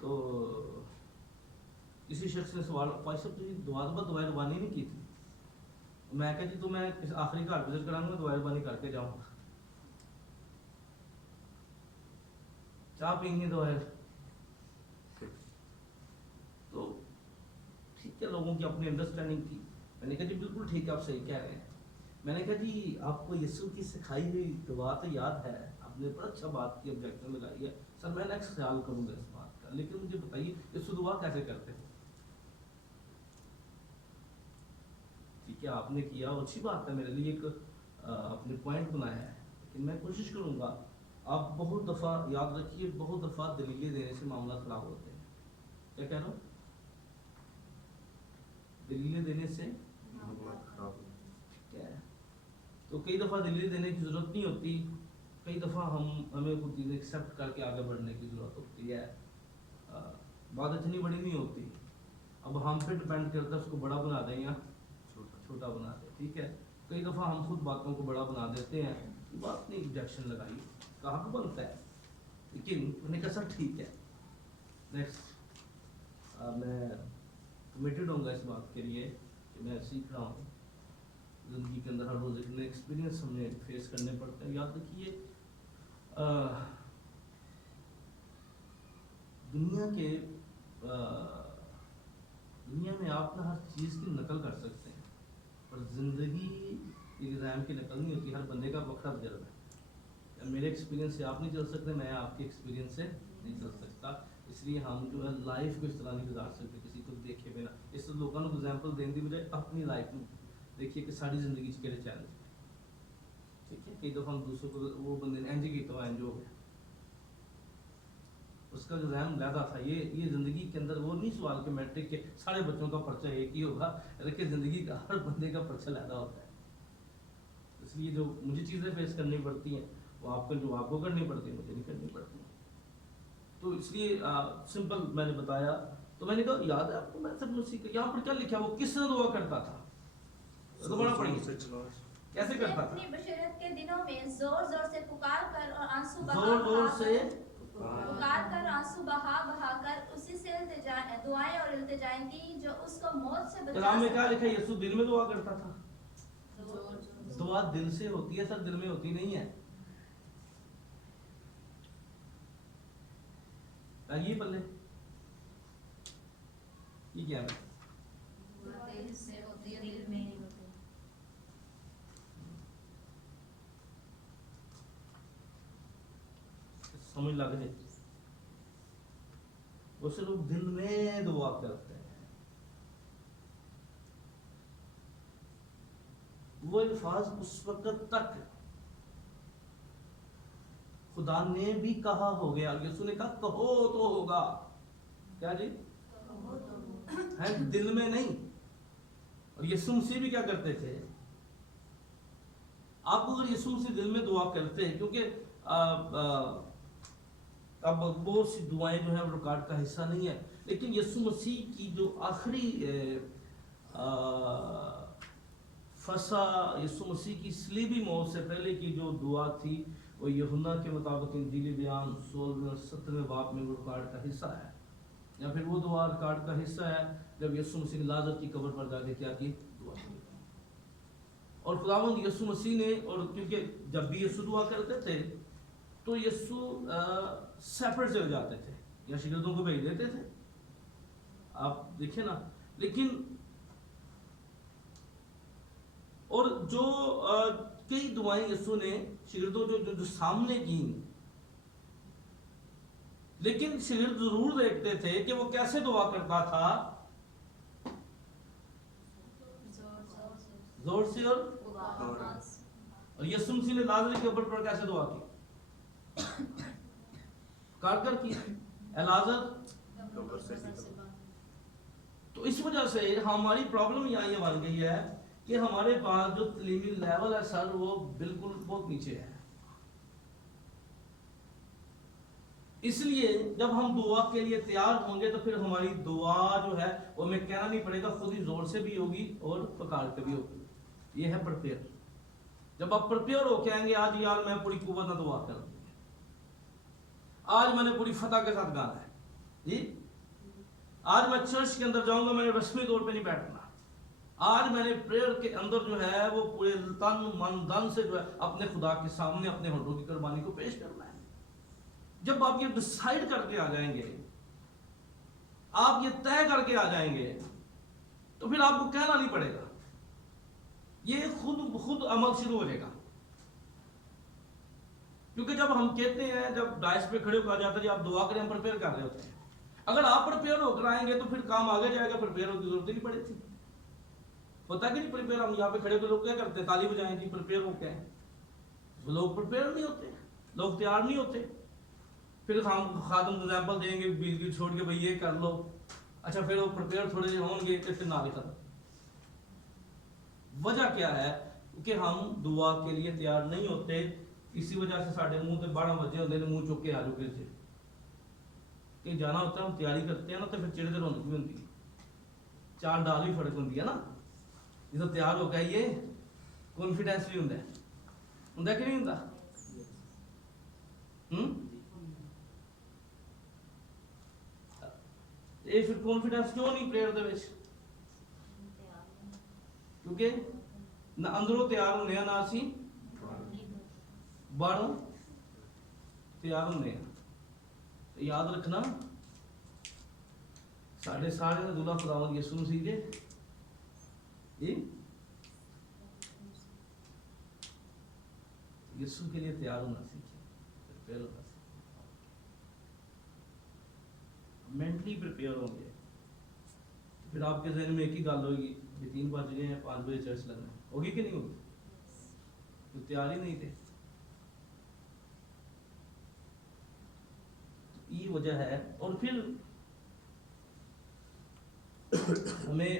तो किसी शख्स ने सवाल, भाई साहब तुझे दुआ रबानी नहीं की थी? मैं कहा जी तो मैं आखिरी घर विजिट कराऊंगा, दुआ रबानी करके जाऊंगा, चाह पीएंगे दुआ। तो ठीक है, लोगों की अपनी अंडरस्टैंडिंग थी। मैंने कहा जी बिल्कुल ठीक है, आप सही कह रहे हैं। मैंने कहा जी आपको यीशु की सिखाई हुई दुआ तो याद है, आपने बड़ा अच्छा बात की, ऑब्जेक्शन लगाई है सर, मैं नेक्स्ट ख्याल करूंगा इस बात का, लेकिन मुझे बताइए यीशु दुआ कैसे करते हो? ठीक है आपने किया, अच्छी बात है, मेरे लिए एक अपने पॉइंट बनाया है, लेकिन मैं कोशिश करूंगा। आप बहुत दफ़ा याद रखिए, बहुत दफ़ा दलीलें देने से मामला खराब होते हैं। क्या कह रहा हूँ? दलीलें देने से क्या है, तो कई दफ़ा दलीलें देने की ज़रूरत नहीं होती, कई दफ़ा हमें कुछ चीज़ें एक्सेप्ट करके आगे बढ़ने की ज़रूरत होती है। बात इतनी बड़ी नहीं होती, अब हम पे डिपेंड करता है उसको बड़ा बना दें या छोटा बना दें। ठीक है, कई दफ़ा हम खुद बातों को बड़ा बना देते हैं, बात नहीं ऑब्जेक्शन लगाई, कहाँ को बनता है, लेकिन मैंने कहा सर ठीक है नेक्स्ट। मैं कमिटेड होऊंगा इस बात के लिए कि मैं सीख रहा हूँ, ज़िंदगी के अंदर हर रोज़ एक नए एक्सपीरियंस हमें फेस करने पड़ते हैं। याद रखिए दुनिया में आप ना हर चीज़ की नकल कर सकते हैं, पर ज़िंदगी एग्ज़ाम की नकल नहीं होती। हर बंदे का बखरा तजर्बा है। मेरे एक्सपीरियंस से आप नहीं चल सकते, मैं आपके एक्सपीरियंस से नहीं चल सकता। इसलिए हम जो है लाइफ को इस तरह नहीं गुजार सकते किसी को देखे बिना। इस लोगों को एग्जाम्पल देने की बजाय अपनी लाइफ में देखिए कि सारी ज़िंदगी के चैलेंज, ठीक है। कई दफ़ा हम दूसरों को वो बंदे ने एंज किया तो एंज हो गया, उसका एग्जाम लहदा था। ये ज़िंदगी के अंदर वो नहीं सवाल कि मैट्रिक के सारे बच्चों का पर्चा एक ही होगा। देखिए ज़िंदगी का हर बंदे का पर्चा लहदा होता है। इसलिए जो मुझे चीज़ें फेस करनी पड़ती हैं वो आपको जो आपको करनी पड़ती है मुझे नहीं करनी पड़ती। तो इसलिए सिंपल मैंने बताया। तो मैंने कहा याद है आपको मैं सब उसी यहाँ पर क्या लिखा, वो किस तरह दुआ करता था? तो बड़ा पढ़िए कैसे करता था। अपनी बशरत के दिनों में जोर जोर से पुकार कर और आंसू जोर से पुकार कर आंसू बहा कर उसी से दुआएं और इल्तिजाएं की जो उसको मौत से बचा कलाम में क्या लिखा है? यीशु दिल में दुआ करता था। जोर दुआ दिल से होती है सर, दिल में होती नहीं है। ये पल्ले ये क्या है? दिल से होती है, दिल में नहीं होती। समझ लग जाए। उसे लोग दिल में दुआ करते हैं। वो अल्फाज उस वक्त तक खुदा ने भी कहा हो गया, यीशु ने कहा कहो तो होगा। क्या जी? है दिल में नहीं। और यीशु मसीह भी क्या करते थे? आप अगर यीशु मसीह दिल में दुआ करते हैं, क्योंकि अब बहुत सी दुआएं जो है रिकॉर्ड का हिस्सा नहीं है, लेकिन यीशु मसीह की जो आखिरी फसा यीशु मसीह की सलीबी मौत से पहले की जो दुआ थी वो यूहन्ना के मुताबिक इंजीली बयान 16-17वें बाब में वो रिकॉर्ड का हिस्सा है। या फिर वो दुआ रिकॉर्ड का हिस्सा है जब यीशु मसीह ने लाजर की कब्र पर जाके क्या की? दुआ की। और खुदावंद यीशु मसीह ने, और क्योंकि जब भी यीशु दुआ करते थे तो यीशु सेपरेट चले जाते थे या शिगिर्दों को भेज देते थे, आप देखें ना। लेकिन और जो कई दुआएं यीशु ने शिगिर्दों जो सामने की, लेकिन शिगिर्द जरूर देखते थे कि वो कैसे दुआ करता था, जोर से। और यीशु मसीह ने लाजर के ऊपर पर कैसे दुआ की? कारकर की लाजर। तो इस वजह से हमारी प्रॉब्लम यहाँ ये बन गई है कि हमारे पास जो तलीमी लेवल है सर वो बिल्कुल बहुत नीचे है। इसलिए जब हम दुआ के लिए तैयार होंगे तो फिर हमारी दुआ जो है वो हमें कहना नहीं पड़ेगा, खुद ही जोर से भी होगी और पुकार के भी होगी। ये है प्रिपेयर। जब आप प्रिपेयर होके आएंगे, आज यार मैं पूरी कुव्वत ना दुआ कर, आज मैंने पूरी फतह के साथ गाना है जी, आज मैं चर्च के अंदर जाऊंगा, मैंने रस्मी तौर पे नहीं बैठना, आज मैंने प्रेयर के अंदर जो है वो पूरे तन मन धन से जो है अपने खुदा के सामने अपने होठों की कुर्बानी को पेश करना है। जब आप ये डिसाइड करके आ जाएंगे, आप ये तय करके आ जाएंगे, तो फिर आपको कहना नहीं पड़ेगा, ये खुद अमल शुरू हो जाएगा। क्योंकि जब हम कहते हैं, जब डाइस पे खड़े होकर जाता है आप दुआ करें, हम प्रिपेयर कर रहे होते हैं। अगर आप प्रिपेयर होकर आएंगे तो फिर काम आगे जाएगा, प्रिपेयर होने की जरूरत ही नहीं पड़ेगी। होता कि नहीं प्रिपेयर? हम यहाँ पे खड़े होकर लोग क्या करते हैं? ताली बजाएं जी, प्रिपेयर हो गए। लोग प्रिपेयर नहीं होते, लोग तैयार नहीं होते। फिर हम खातम एग्जाम्पल देंगे बीच बीच छोड़ के, भाई ये कर लो, अच्छा फिर वो प्रिपेयर थोड़े होंगे तो फिर ना लिखा। वजह क्या है? क्योंकि हम दुआ के लिए तैयार नहीं होते। इसी वजह से साढ़े मुंह से 12 बजे होते हैं, मुंह चुक के आ जाओ से कहीं जाना होता है, हम तैयारी करते हैं ना, तो फिर चिड़े रौनक भी होती है, चार डाल भी फर्क होती है ना। ये तो तैयार हो गया, ये कॉन्फिडेंस भी होता है कि नहीं होता? ये फिर कॉन्फिडेंस क्यों नहीं प्लेयर दे विच? क्योंकि ना अंदरों तैयार होने ना असी बाहरों तैयार होने। तो याद रखना साढ़े सारे का दूल्हा खुदावंद यीशु मसीह जी यीशु के लिए तैयार होना सीखिए, प्रिपेयर होना सीखिए। मेंटली प्रिपेयर होंगे फिर आपके जहन में एक ही गल होगी कि 3 बज गए हैं 5 बजे चर्च लगना है, होगी कि नहीं होगी? तो तैयार ही नहीं थे। तो ये वजह है। और फिर हमें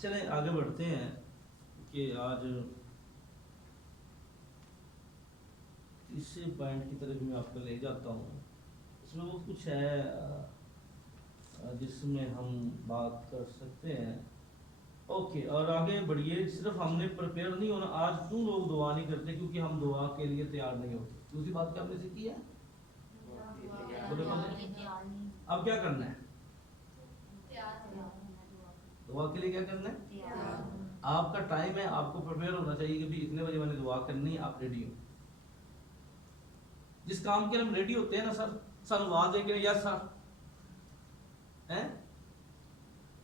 चले आगे बढ़ते हैं कि आज तीसरे पॉइंट की तरफ मैं आपको ले जाता हूँ। इसमें वो कुछ है जिसमें हम बात कर सकते हैं। ओके, और आगे बढ़िए। सिर्फ हमने प्रिपेयर नहीं होना। आज क्यों लोग दुआ नहीं करते? क्योंकि हम दुआ के लिए तैयार नहीं होते। दूसरी बात क्या हमने सीखी है? अब क्या करना है? दुआ के लिए क्या करना है? आपका टाइम है, आपको प्रिपेयर होना चाहिए कि भी इतने बजे मैंने दुआ करनी है, आप रेडी हो। जिस काम के हम रेडी होते हैं ना सर, सर आवाज दे के यस सर हैं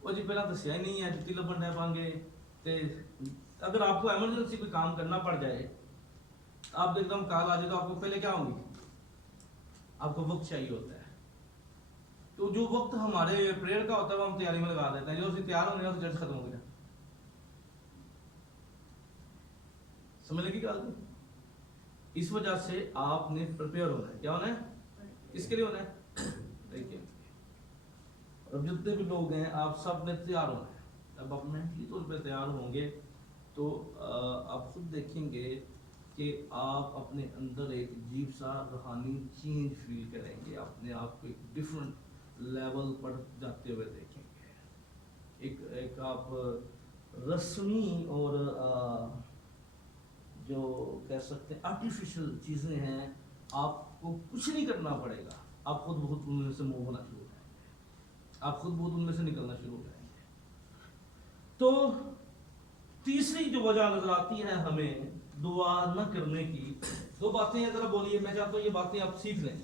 वो जी पहला दसिया ही नहीं है, जुत्ती लभन रह पाएंगे। ते अगर आपको इमरजेंसी कोई काम करना पड़ जाए, आप एकदम कॉल आ जाए, तो आपको पहले क्या होंगी? आपको वक्त चाहिए होता है। तो जो वक्त हमारे प्रेयर का होता है वो हम तैयारी में लगा देते हैं। जो तैयार होने का चर्च खत्म हो गया। समझ लगी बात? इस वजह से आपने प्रिपेयर होना है। क्या होना है? किसके लिए होना है? देखिए, अब जितने भी लोग हैं आप सब ने तैयार होना है। अब आप मेंटली तौर पे तैयार होंगे तो आप खुद देखेंगे कि आप अपने अंदर एक अजीब सा रूहानी चेंज फील करेंगे। अपने आप को एक डिफरेंट लेवल पर जाते हुए देखेंगे। एक आप रस्मी और जो कह सकते हैं आर्टिफिशियल चीज़ें हैं, आपको कुछ नहीं करना पड़ेगा। आप खुद बहुत उनमें से मूव होना शुरू हो जाएंगे। आप खुद बहुत उनमें से निकलना शुरू हो जाएंगे। तो तीसरी जो वजह नजर आती है हमें दुआ न करने की, 2 बातें हैं। जरा बोलिए, मैं चाहता हूँ ये बातें आप सीख लें।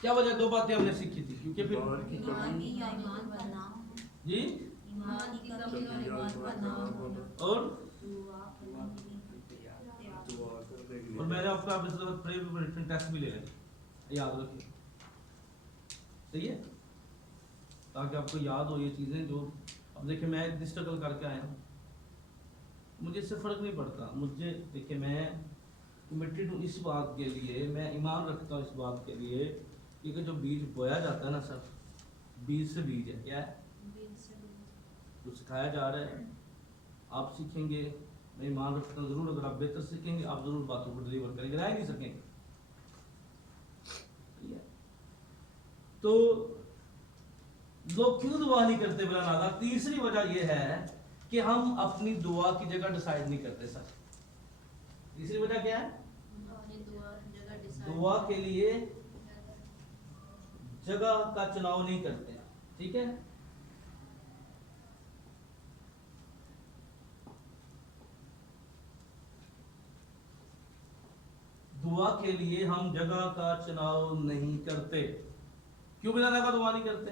क्या वजह? 2 बातें हमने सीखी थी। क्योंकि फिर ईमान की कमी ईमान का ना होना, जी ईमान की कमी और ईमान का ना होना, और दुआ करने के लिए तैयार। दुआ करने के और लिए मैंने आपका रिटन टेस्ट भी ले लें, याद रखिए। सही है, ताकि आपको याद हो ये चीज़ें जो अब देखिए मैं इतनी स्ट्रगल करके आया हूँ, मुझे इससे फ़र्क नहीं पड़ता। मुझे देखिए मैं कमिटेड हूँ इस बात के लिए, मैं ईमान रखता हूँ इस बात के लिए कि जो बीज बोया जाता है ना सर, बीज से बीज है। क्या है? जो सिखाया जा रहा है आप सीखेंगे। मैं ईमान रखता हूँ ज़रूर, अगर आप बेहतर सीखेंगे आप ज़रूर बातों को डिलीवर करेंगे, रह नहीं सकेंगे। तो लोग क्यों दुआ नहीं करते बिला नादा? तीसरी वजह यह है कि हम अपनी दुआ की जगह डिसाइड नहीं करते सर। तीसरी वजह क्या है? दुआ के लिए जगह का चुनाव नहीं करते। ठीक है, दुआ के लिए हम जगह का चुनाव नहीं करते। क्यों बिना जगह दुआ नहीं करते?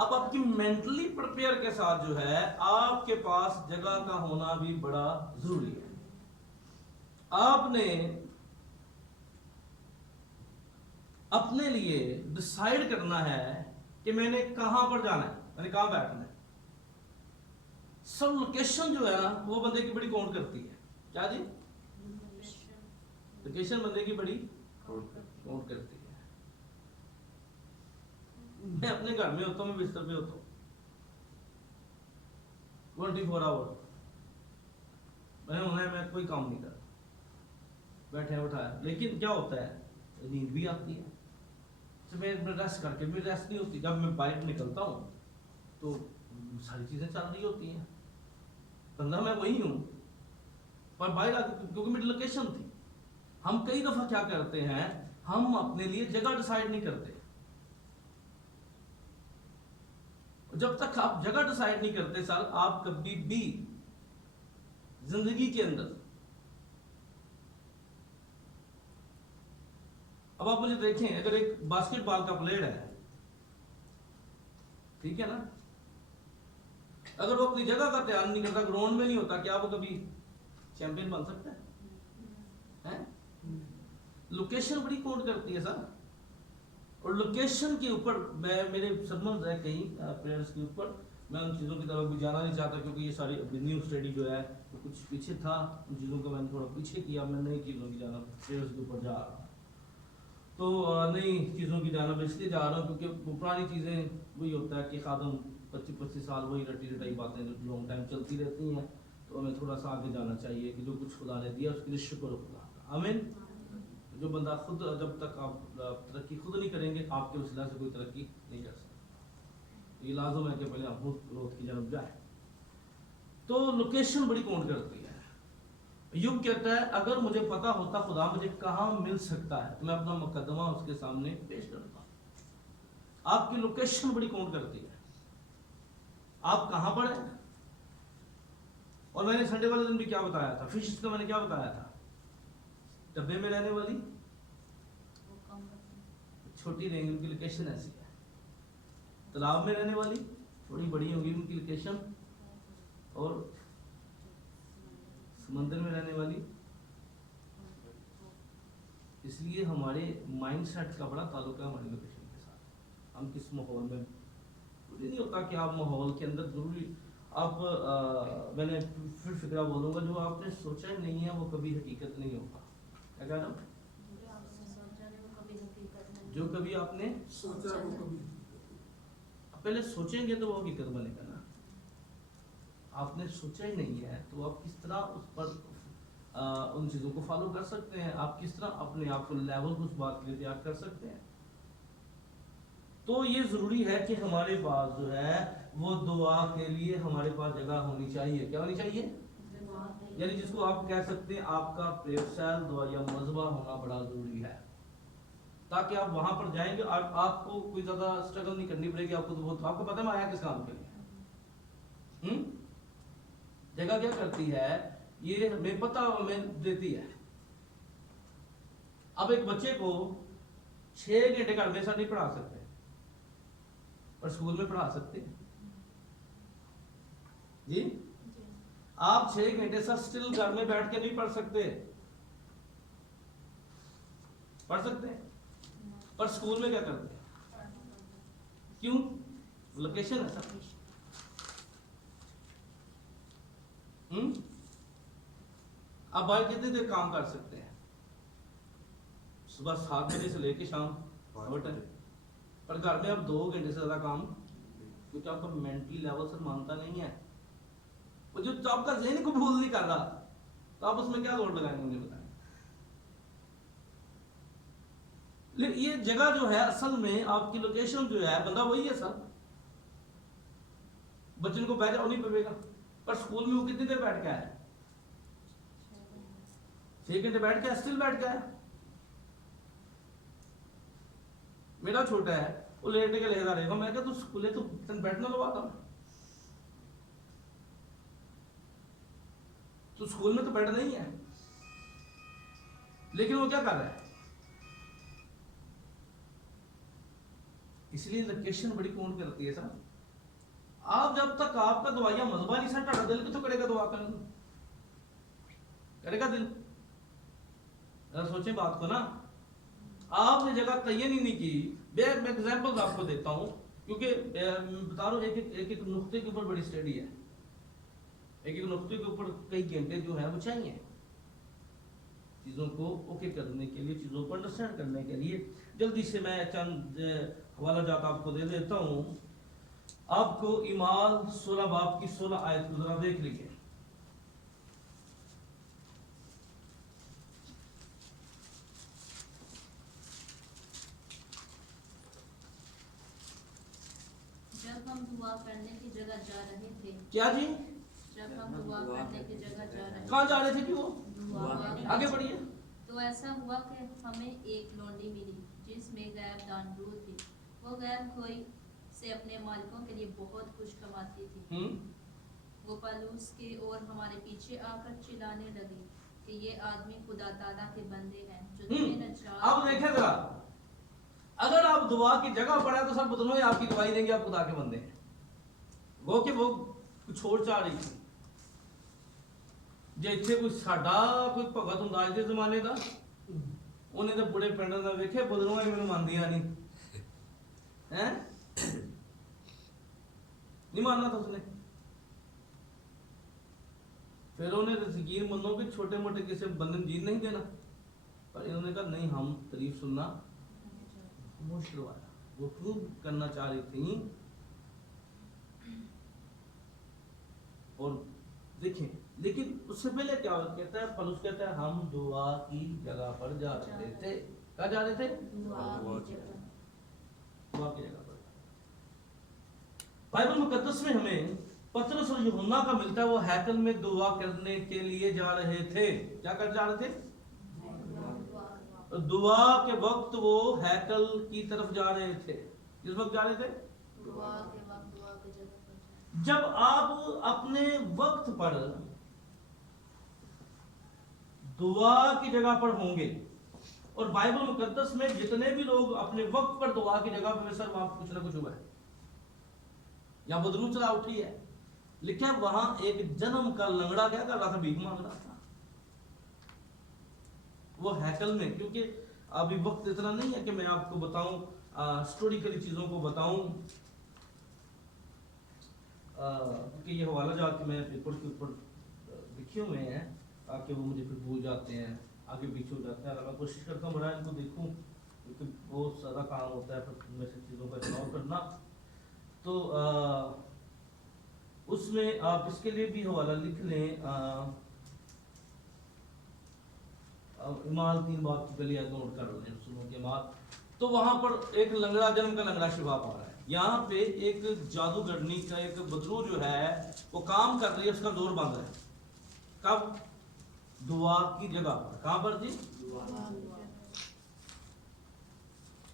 अब आपकी मेंटली प्रिपेयर के साथ जो है आपके पास जगह का होना भी बड़ा जरूरी है। आपने अपने लिए डिसाइड करना है कि मैंने कहां पर जाना है, मैंने कहां बैठना है। सब लोकेशन जो है ना वो बंदे की बड़ी काउंट करती है। क्या जी? लोकेशन बंदे की बड़ी काउंट करती है। मैं अपने घर में होता हूँ, मैं बिस्तर पे होता हूँ 24 आवर। मैं कोई काम नहीं कर, बैठे बैठाया। लेकिन क्या होता है, नींद भी आती है, मैं रेस्ट करके भी रेस्ट नहीं होती। जब मैं बाहर निकलता हूँ तो सारी चीज़ें चल रही होती हैं, बंदा मैं वही हूँ, पर बाहर आके क्योंकि मेरी लोकेशन थी। हम कई दफ़ा क्या करते हैं हम अपने लिए जगह डिसाइड नहीं करते। जब तक आप जगह डिसाइड नहीं करते सर, आप कभी भी जिंदगी के अंदर, अब आप मुझे देखें, अगर एक बास्केटबॉल का प्लेयर है, ठीक है ना, अगर वो अपनी जगह का ध्यान नहीं करता, ग्राउंड में नहीं होता, क्या वो कभी चैंपियन बन सकता है? लोकेशन बड़ी काउंट करती है सर। और लोकेशन के ऊपर मैं, मेरे संबंध है कई प्लेयर्स के ऊपर, मैं उन चीज़ों की तरफ भी जाना नहीं चाहता, क्योंकि ये सारी न्यू स्टडी जो है वो कुछ पीछे था, उन चीज़ों को मैंने थोड़ा पीछे किया, मैं नई चीज़ों की जाना प्लेयर्स के ऊपर जा रहा हूँ। तो नई चीज़ों की जाना मैं इसलिए जा रहा हूँ क्योंकि वो पुरानी चीज़ें वही होता है कि खादम 25-25 साल वही रटी रटाई बातें जो लॉन्ग टाइम चलती रहती हैं, तो हमें थोड़ा सा आगे जाना चाहिए कि जो कुछ खुदा ने दिया उसके लिए शुक्र खुदा का, आमीन। जो बंदा खुद, जब तक आप तरक्की खुद नहीं करेंगे, आपके वसीला से कोई तरक्की नहीं कर सकता। ये लाजम है कि पहले आप खुद ग्रोथ की जानब जाए। तो लोकेशन बड़ी काउंट करती है। यूब कहता है, अगर मुझे पता होता खुदा मुझे कहाँ मिल सकता है तो मैं अपना मुकदमा उसके सामने पेश करता। आपकी लोकेशन बड़ी काउंट करती है, आप कहाँ पर हैं। और मैंने संडे वाले दिन भी क्या बताया था, फिश का मैंने क्या बताया था, डब्बे में रहने वाली छोटी रहेंगी, उनकी लोकेशन ऐसी है। तालाब में रहने वाली थोड़ी बड़ी होगी उनकी लोकेशन, और समंदर में रहने वाली। इसलिए हमारे माइंडसेट का बड़ा ताल्लुक है हमारी लोकेशन के साथ। हम किस माहौल में, जरूरी नहीं होता कि आप माहौल के अंदर जरूरी आप मैंने फिर फिक्रा बोलूँगा, जो आपने सोचा ही नहीं है वो कभी हकीकत नहीं होगा। क्या कह रहा हूँ? जो कभी आपने सोचा वो कभी पहले सोचेंगे तो वो हकीकत बनेगा ना। आपने सोचा ही नहीं है तो आप किस तरह उस पर उन चीज़ों को फॉलो कर सकते हैं, आप किस तरह अपने आप को लेवल को उस बात के लिए तैयार कर सकते हैं। तो ये ज़रूरी है कि हमारे पास जो है वो दुआ के लिए हमारे पास जगह होनी चाहिए। क्या होनी चाहिए? यानी जिसको आप कह सकते हैं आपका प्रेयर सेल, दुआ या मज़बा होना बड़ा ज़रूरी है, ताकि आप वहां पर जाएंगे और आपको कोई ज़्यादा स्ट्रगल नहीं करनी पड़ेगी। आपको तो बहुत, आपको पता है मैं आया किस काम के लिए। जगह क्या करती है, ये हमें पता हमें देती है। अब एक बच्चे को 6 घंटे घर में सर नहीं पढ़ा सकते, पर स्कूल में पढ़ा सकते हैं जी। आप 6 घंटे सर स्टिल घर में बैठ के नहीं पढ़ सकते, पढ़ सकते हैं, पर स्कूल में क्या करते हैं? क्यों? लोकेशन है सर। आप बाहर कितनी देर काम कर सकते हैं? सुबह 7 बजे से लेके शाम 8 बजे, पर घर में आप 2 घंटे से ज्यादा काम, क्योंकि आपका मेंटली लेवल सर मानता नहीं है। वो जो आपका ज़हन कबूल नहीं कर रहा, तो आप उसमें क्या जोड़ लगाएंगे मुझे बताएं। लेकिन ये जगह जो है असल में आपकी लोकेशन जो है, बंदा वही है सर। बच्चे को बैठ जाओ नहीं पड़ेगा, पर स्कूल में वो कितनी देर बैठ गया है? 6 घंटे बैठ गया, स्टिल बैठ गया है। मेरा छोटा है, वो लेटे के लेता रहेगा, मैं क्या तू स्कूल है तो बैठना लगवाता हूं, तो स्कूल में तो बैठना ही है। लेकिन वो क्या कर रहा है? इसलिए लोकेशन बड़ी काउंट करती है सर। आप जब तक आपका दुआया मजबा नहीं सर, दिल कितों करेगा दुआ करने, करेगा दिल? सोचें बात को ना। आपने जगह तयन ही नहीं की। मैं एग्जांपल आपको देता हूं, क्योंकि बता रहा हूं एक नुक्ते के ऊपर बड़ी स्टडी है, एक नुक्ते के ऊपर कई घंटे जो है वो चाहिए चीज़ों को ओके करने के लिए, चीज़ों को अंडरस्टैंड करने के लिए। जल्दी से मैं चंद हवाला जात आपको दे देता हूँ। आपको इमाल 16 बाब की 16 आयत को जरा देख लीजिए। जब हम दुआ करने की जगह जा रहे थे, क्या जी? जब हम दुआ करने की जगह जा रहे कहाँ जा रहे थे कि वो? दुआ आगे बढ़िए। तो ऐसा हुआ कि हमें एक लौंडी मिली जिसमें गैब दानरूर थी। वो गैब खोई से अपने मालिकों के लिए बहुत कुछ कमाती थी। वो पलूस के और हमारे पीछे आकर चिल्लाने लगी कि ये आदमी खुदा ताला के बंदे हैं जो तुम्हें नजात। अब देखें जरा, अगर आप दुआ की जगह पर है तो सब बदलो आपकी दुआई देंगे, आप खुदा के बंदे हैं। वो कि वो कुछ छोड़ चा रही थी जे इत्थे कोई साडा कोई भगत हुंदा अज दे जमाने दा, उन्हें तो बुढ़े पिंड दा वेखे बदलो मैनू मानदियां नहीं हैं, नहीं मानना था उसने। फिर उन्हें यकीन मनो कि छोटे मोटे किसी बंदे ने जीन नहीं देना, पर इन्होंने कहा नहीं, हम तारीफ सुनना मुश्किल वाला। वो खूब करना चाह रही थी। और देखें, लेकिन उससे पहले क्या कहता है पलूस, कहता है हम दुआ की जगह पर जा रहे थे। कहाँ जा रहे थे? दुआ की जगह पर। बाइबल मुकद्दस में हमें पतरस और यूहन्ना का मिलता है, वो हैकल में दुआ करने के लिए जा रहे थे। क्या कर जा रहे थे? दुआ के वक्त वो हैकल की तरफ जा रहे थे। किस वक्त जा रहे थे? दुआ के वक्त दुआ की जगह पर। जब आप अपने वक्त पर दुआ की जगह पर होंगे, और बाइबल मुकद्दस में जितने भी लोग अपने वक्त पर दुआ की जगह पर, सर वहां कुछ ना कुछ हुआ है। यहां बदरू चला उठी है, लिखा है वहां एक जन्म का लंगड़ा क्या कर रहा था? भीख मांग रहा था। वो हैकल में, क्योंकि अभी वक्त इतना नहीं है कि मैं आपको बताऊं, हिस्टोरिकली चीजों को बताऊं, कि ये हवाला जाके मैं पेपर के ऊपर लिखे हुए हैं ताकि वो मुझे फिर भूल जाते हैं, आगे पीछे हो जाते हैं। अगर मैं कोशिश करता हूँ बड़ा इनको देखूं, क्योंकि बहुत ज़्यादा काम होता है फिर में से चीज़ों का चुनाव करना। तो उसमें आप इसके लिए भी हवाला लिख लें, इमाल 3 बात की गली नोट कर लें, सुनो के बाद। तो वहां पर एक लंगड़ा, जन्म का लंगड़ा शिफा पा रहा है। यहाँ पे एक जादूगरनी का एक बदरू जो है वो काम कर रही है, उसका जोर बंद है। कब? दुआ की जगह पर। कहां पर जी?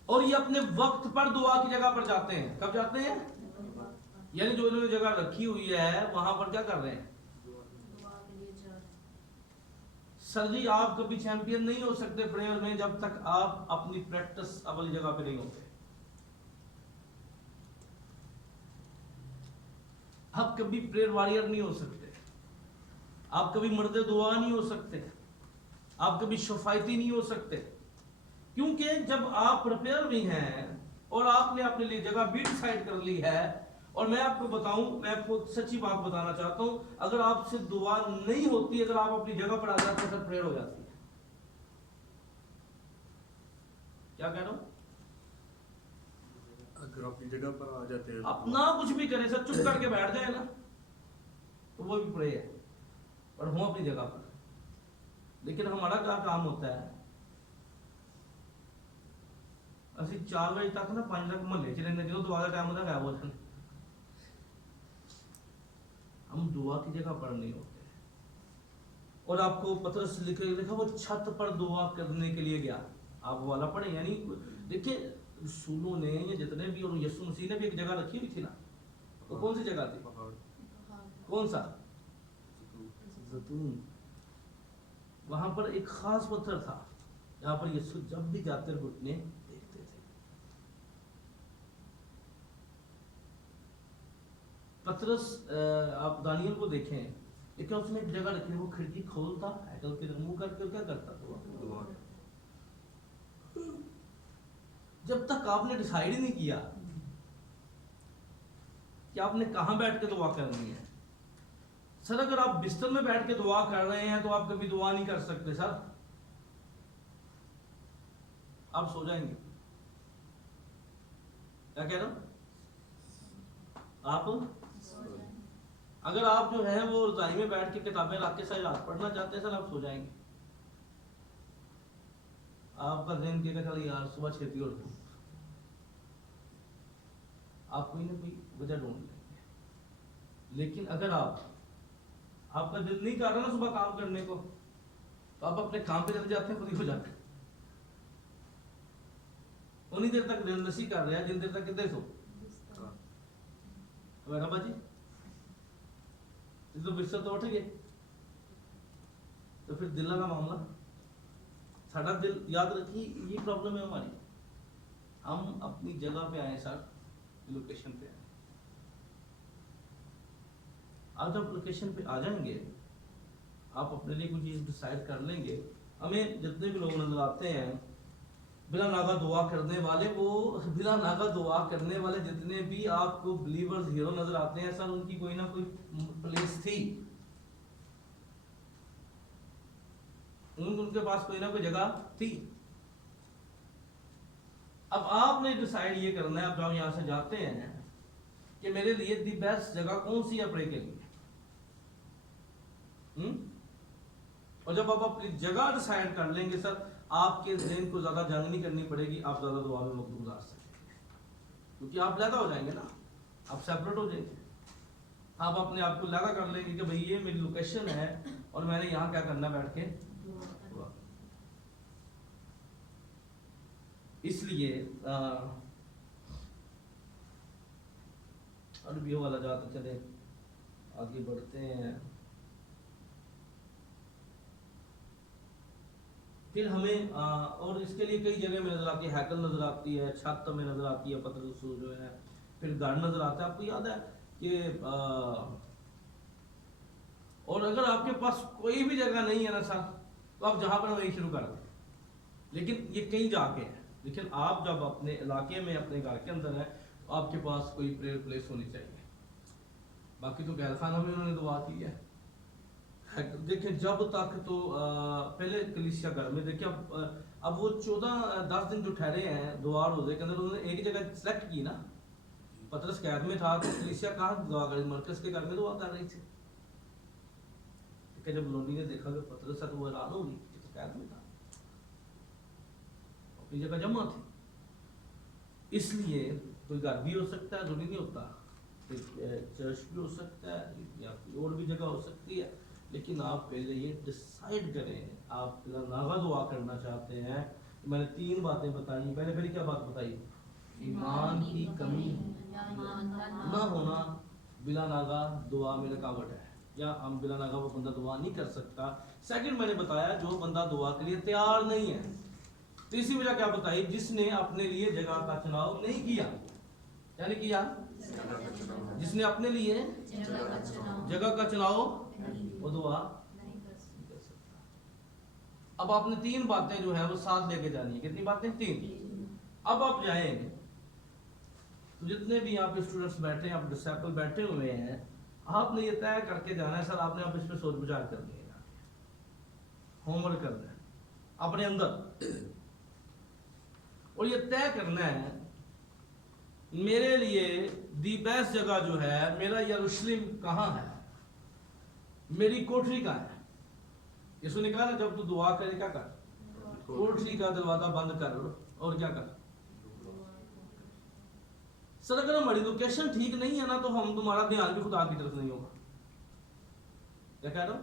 और ये अपने वक्त पर दुआ की जगह पर जाते हैं। कब जाते हैं? यानी जो इन्होंने जगह रखी हुई है वहां पर क्या कर रहे हैं? सर जी, आप कभी चैंपियन नहीं हो सकते प्रेयर में जब तक आप अपनी प्रैक्टिस वाली जगह पे नहीं होते। आप कभी प्रेयर वॉरियर नहीं हो सकते, आप कभी मर्दे दुआ नहीं हो सकते, आप कभी शफायती नहीं हो सकते, क्योंकि जब आप प्रिपेयर भी हैं और आपने अपने लिए जगह भी डिसाइड कर ली है। और मैं आपको बताऊं, मैं आपको सच्ची बात बताना चाहता हूं, अगर आपसे दुआ नहीं होती, अगर आप अपनी जगह पर आ जाते हैं, प्रेयर हो जाती है। क्या कह रहा हूं? अगर अपनी जगह पर आ जाते हैं, अपना कुछ भी करे सर, चुप करके बैठ जाए ना, तो वो भी प्रे है, पर हूं अपनी जगह पर। लेकिन हमारा क्या काम होता है, असि 4 बजे तक ना 5 तक महल्ले च रहने, जो दुआ का टाइम होता है गायब हो जाते। हम दुआ की जगह पर नहीं होते। और आपको पतरस लिखा वो छत पर दुआ करने के लिए गया। आप वाला पढ़े, यानी देखिए रसूलों ने ये जितने भी, और यीशु मसीह ने भी एक जगह रखी हुई थी ना, तो कौन सी जगह थी? कौन सा? ज़ैतून। वहां पर एक खास पत्थर था जहां पर यीशु जब भी जाते घुटने देखते थे। पतरस, आप दानियल को देखें, लेकिन उसने एक जगह रखी, वो खिड़की खोलता, हैकल के मुंह करके क्या करता था? जब तक आपने डिसाइड ही नहीं किया कि आपने कहां बैठ के दुआ करनी है। सर, अगर आप बिस्तर में बैठ के दुआ कर रहे हैं तो आप कभी दुआ नहीं कर सकते सर, आप सो जाएंगे। क्या कह रहा हूं? आप अगर आप जो है वो रज़ाई में बैठ के किताबें रख के सारी रात पढ़ना चाहते हैं सर, आप सो जाएंगे। आपका दिन के चल यार सुबह छेती उठ, आप कोई ना कोई वजह ढूंढ लेंगे। लेकिन अगर आपका दिल नहीं कर रहा ना सुबह काम करने को, तो आप अपने काम पे चले जाते हैं, खुद ही हो जाते हैं। उन्नी देर तक नसी कर रहा है जिन देर तक कितने सो बैठा बाजी तो बिस्तर तो उठ गए तो फिर दिल का मामला साडा दिल याद रखिए ये प्रॉब्लम है हमारी हम अपनी जगह पे आए सर लोकेशन पे आए आप जब लोकेशन पे आ जाएंगे आप अपने लिए कुछ चीज डिसाइड कर लेंगे हमें जितने भी लोग नजर आते हैं बिला नागा दुआ करने वाले वो बिला नागा दुआ करने वाले जितने भी आपको बिलीवर्स हीरो नजर आते हैं सर उनकी कोई ना कोई प्लेस थी उनके पास कोई ना कोई जगह थी अब आपने डिसाइड ये करना है अब जब यहां से जाते हैं कि मेरे लिए दी बेस्ट जगह कौन सी है प्रे के लिए और जब आप अपनी जगह डिसाइड कर लेंगे सर आपके ज़हन को ज्यादा जंग नहीं करनी पड़ेगी आप ज्यादा दुआ में वक्त गुजार सकेंगे क्योंकि आप लैदा हो जाएंगे ना आप सेपरेट हो जाएंगे आप अपने आप को लैदा कर लेंगे कि भाई ये मेरी लोकेशन है और मैंने यहाँ क्या करना बैठ के दुआ। इसलिए अरबियों वाला जाते चले आगे बढ़ते हैं फिर हमें और इसके लिए कई जगह में नजर आती है हैकल नजर आती है छत में नजर आती है पत्थर जो है फिर घर नजर आता है आपको याद है कि और अगर आपके पास कोई भी जगह नहीं है ना सर तो आप जहां पर वहीं शुरू कर दें लेकिन ये कहीं जाके है लेकिन आप जब अपने इलाके में अपने घर के अंदर है तो आपके पास कोई प्रेयर प्लेस होनी चाहिए बाकी तो गैर खाना में उन्होंने दुआ की है देखें जब तक तो पहले कलीसिया घर में देखिए अब वो 10 दिन जो ठहरे हैं दुआ रोजे के अंदर उन्होंने एक जगह सेलेक्ट की ना पतरस कैद में था तो कलीसिया कहाँ दुआ कर रही मरकज के घर में दुआ कर रही थी जब लोनी ने देखा कि पतरस तो वो हैरान हो गई कि तो कैद में था अपनी जगह जमा थी इसलिए कोई घर भी हो सकता है जरूरी नहीं होता चर्च भी हो सकता है या कोई और भी जगह हो सकती है लेकिन आप पहले ये डिसाइड करें आप नागा दुआ करना चाहते हैं मैंने 3 बातें बताई पहले क्या बात बताई ईमान की कमी ना होना बिला नागा दुआ में रुकावट है या हम बिला नागा वो बंदा दुआ नहीं कर सकता सेकंड मैंने बताया जो बंदा दुआ के लिए तैयार नहीं है तीसरी वजह क्या बताई जिसने अपने लिए जगह का चुनाव नहीं किया यानी किया जिसने अपने लिए जगह का चुनाव वो दुआ नहीं कर सकता अब आपने 3 बातें जो है वो साथ लेके जानी है कितनी बातें 3 अब आप जाएंगे तो जितने भी यहाँ पे स्टूडेंट्स बैठे हैं आप डिसिपल बैठे हुए हैं आपने ये तय करके जाना है सर आपने आप इस पे सोच विचार करनी है होमवर्क करना है अपने अंदर और ये तय करना है मेरे लिए दी बेस्ट जगह जो है मेरा यरूशलेम कहाँ है मेरी कोठरी कहाँ है यीशु ने कहा ना जब तू दुआ करे क्या कर कोठरी का दरवाजा बंद कर और क्या कर सर अगर हमारी लोकेशन ठीक नहीं है ना तो हम तुम्हारा ध्यान भी खुदा की तरफ नहीं होगा क्या कह रहा हूं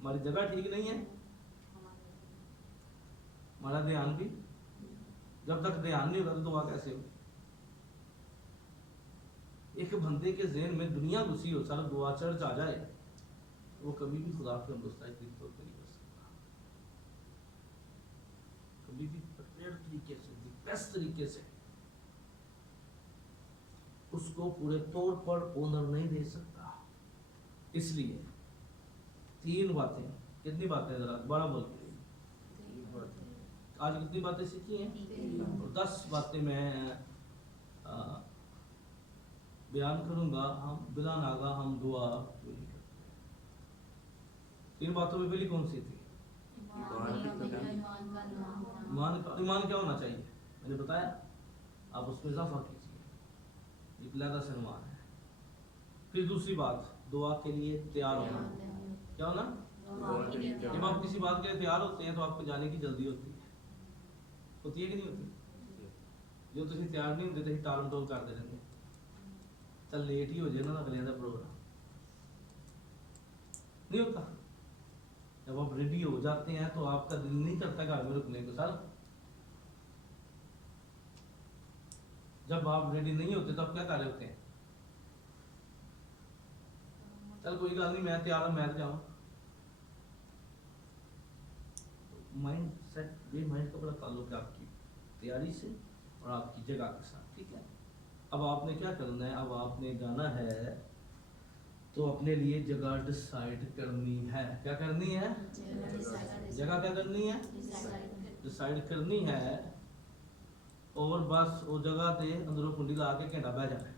हमारी जगह ठीक नहीं है हमारा ध्यान भी जब तक ध्यान नहीं होगा तो दुआ कैसे हो एक बंदे के ज़हन में दुनिया घुसी हो सारा दुआ चर्च आ जाए वो कभी भी खुदा के मुस्तैद नहीं कर सकता कभी भी प्रिपेयर तरीके से बेस्ट तरीके से उसको पूरे तौर पर ओनर नहीं दे सकता इसलिए 3 बातें कितनी बातें जरा 12 बोल आज कितनी बातें सीखी हैं और 10 बातें मैं बयान करूंगा हम बिला नागा हम दुआ क्यों नहीं करते 3 बातों में पहली कौन सी थी ईमान क्या होना चाहिए मैंने बताया आप उसमें इजाफा कीजिए एक लहदा से ईमान है फिर दूसरी बात दुआ के लिए तैयार होना क्या होना जब आप किसी बात के लिए तैयार होते हैं तो आपको जाने की जल्दी होती है कि नहीं होती जो तुम तैयार नहीं होते तो टाल मटोल करते रहते चल लेट ही हो जाए ना अगले का प्रोग्राम नहीं होता जब आप रेडी हो जाते हैं तो आपका दिल नहीं करता घर में रुकने को सर जब आप रेडी नहीं होते तो आप क्या कर रहे होते हैं? चल कोई गल नहीं, मैं तैयार हूं, मैं जाऊं। माइंड सेट, ये माइंड का बड़ा ताल्लुक है आपकी तैयारी से और आपकी जगह के साथ, ठीक है। अब आपने क्या करना है, अब आपने जाना है तो अपने लिए जगह डिसाइड करनी है। क्या करनी है? जगह क्या करनी है? डिसाइड करनी है। और बस वो जगह पे अंदरों कुंडी ला के घंटा बह जाना है,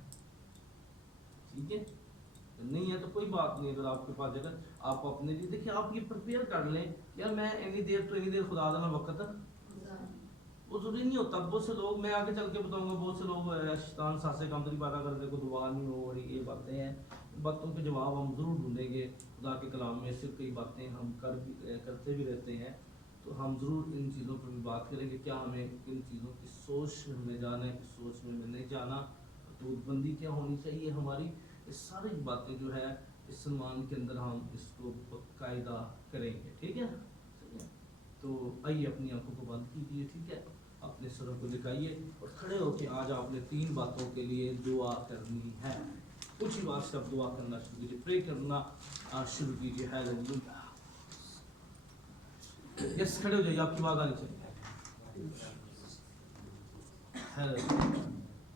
ठीक है। नहीं है तो कोई बात नहीं, अगर आपके पास जगह, आप अपने लिए देखिए, आप ये प्रिपेयर कर लें यार मैं इतनी देर तो इतनी देर खुदा दा मैं वक्त, वो जरूरी नहीं होता। बहुत से लोग, मैं आगे चल के बताऊंगा, बहुत से लोग शैतान सासे कामतरी पैदा करने को दुआ नहीं हो रही, ये बातें हैं, बातों के जवाब हम जरूर ढूंढेंगे खुदा के कलाम में से। कई बातें हम करते भी रहते हैं, तो हम ज़रूर इन चीज़ों पर भी बात करेंगे। क्या हमें किन चीज़ों की सोच में हमें जाना है, किस सोच में हमें नहीं जाना, हदूदबंदी क्या होनी चाहिए हमारी, ये सारी बातें जो है इस सम्मान के अंदर हम इसको बाकायदा करेंगे, ठीक है। तो आइए अपनी आंखों को बंद कीजिए, ठीक है, अपने सरों को झुकाइए और खड़े होकर आज आपने 3 बातों के लिए दुआ करनी है। कुछ ही बात से आप दुआ करना शुरू कीजिए, प्रे करना शुरू कीजिए। हालेलुया। यस, खड़े हो जाइए, आपकी आवाज़ आनी चाहिए। हालेलुया।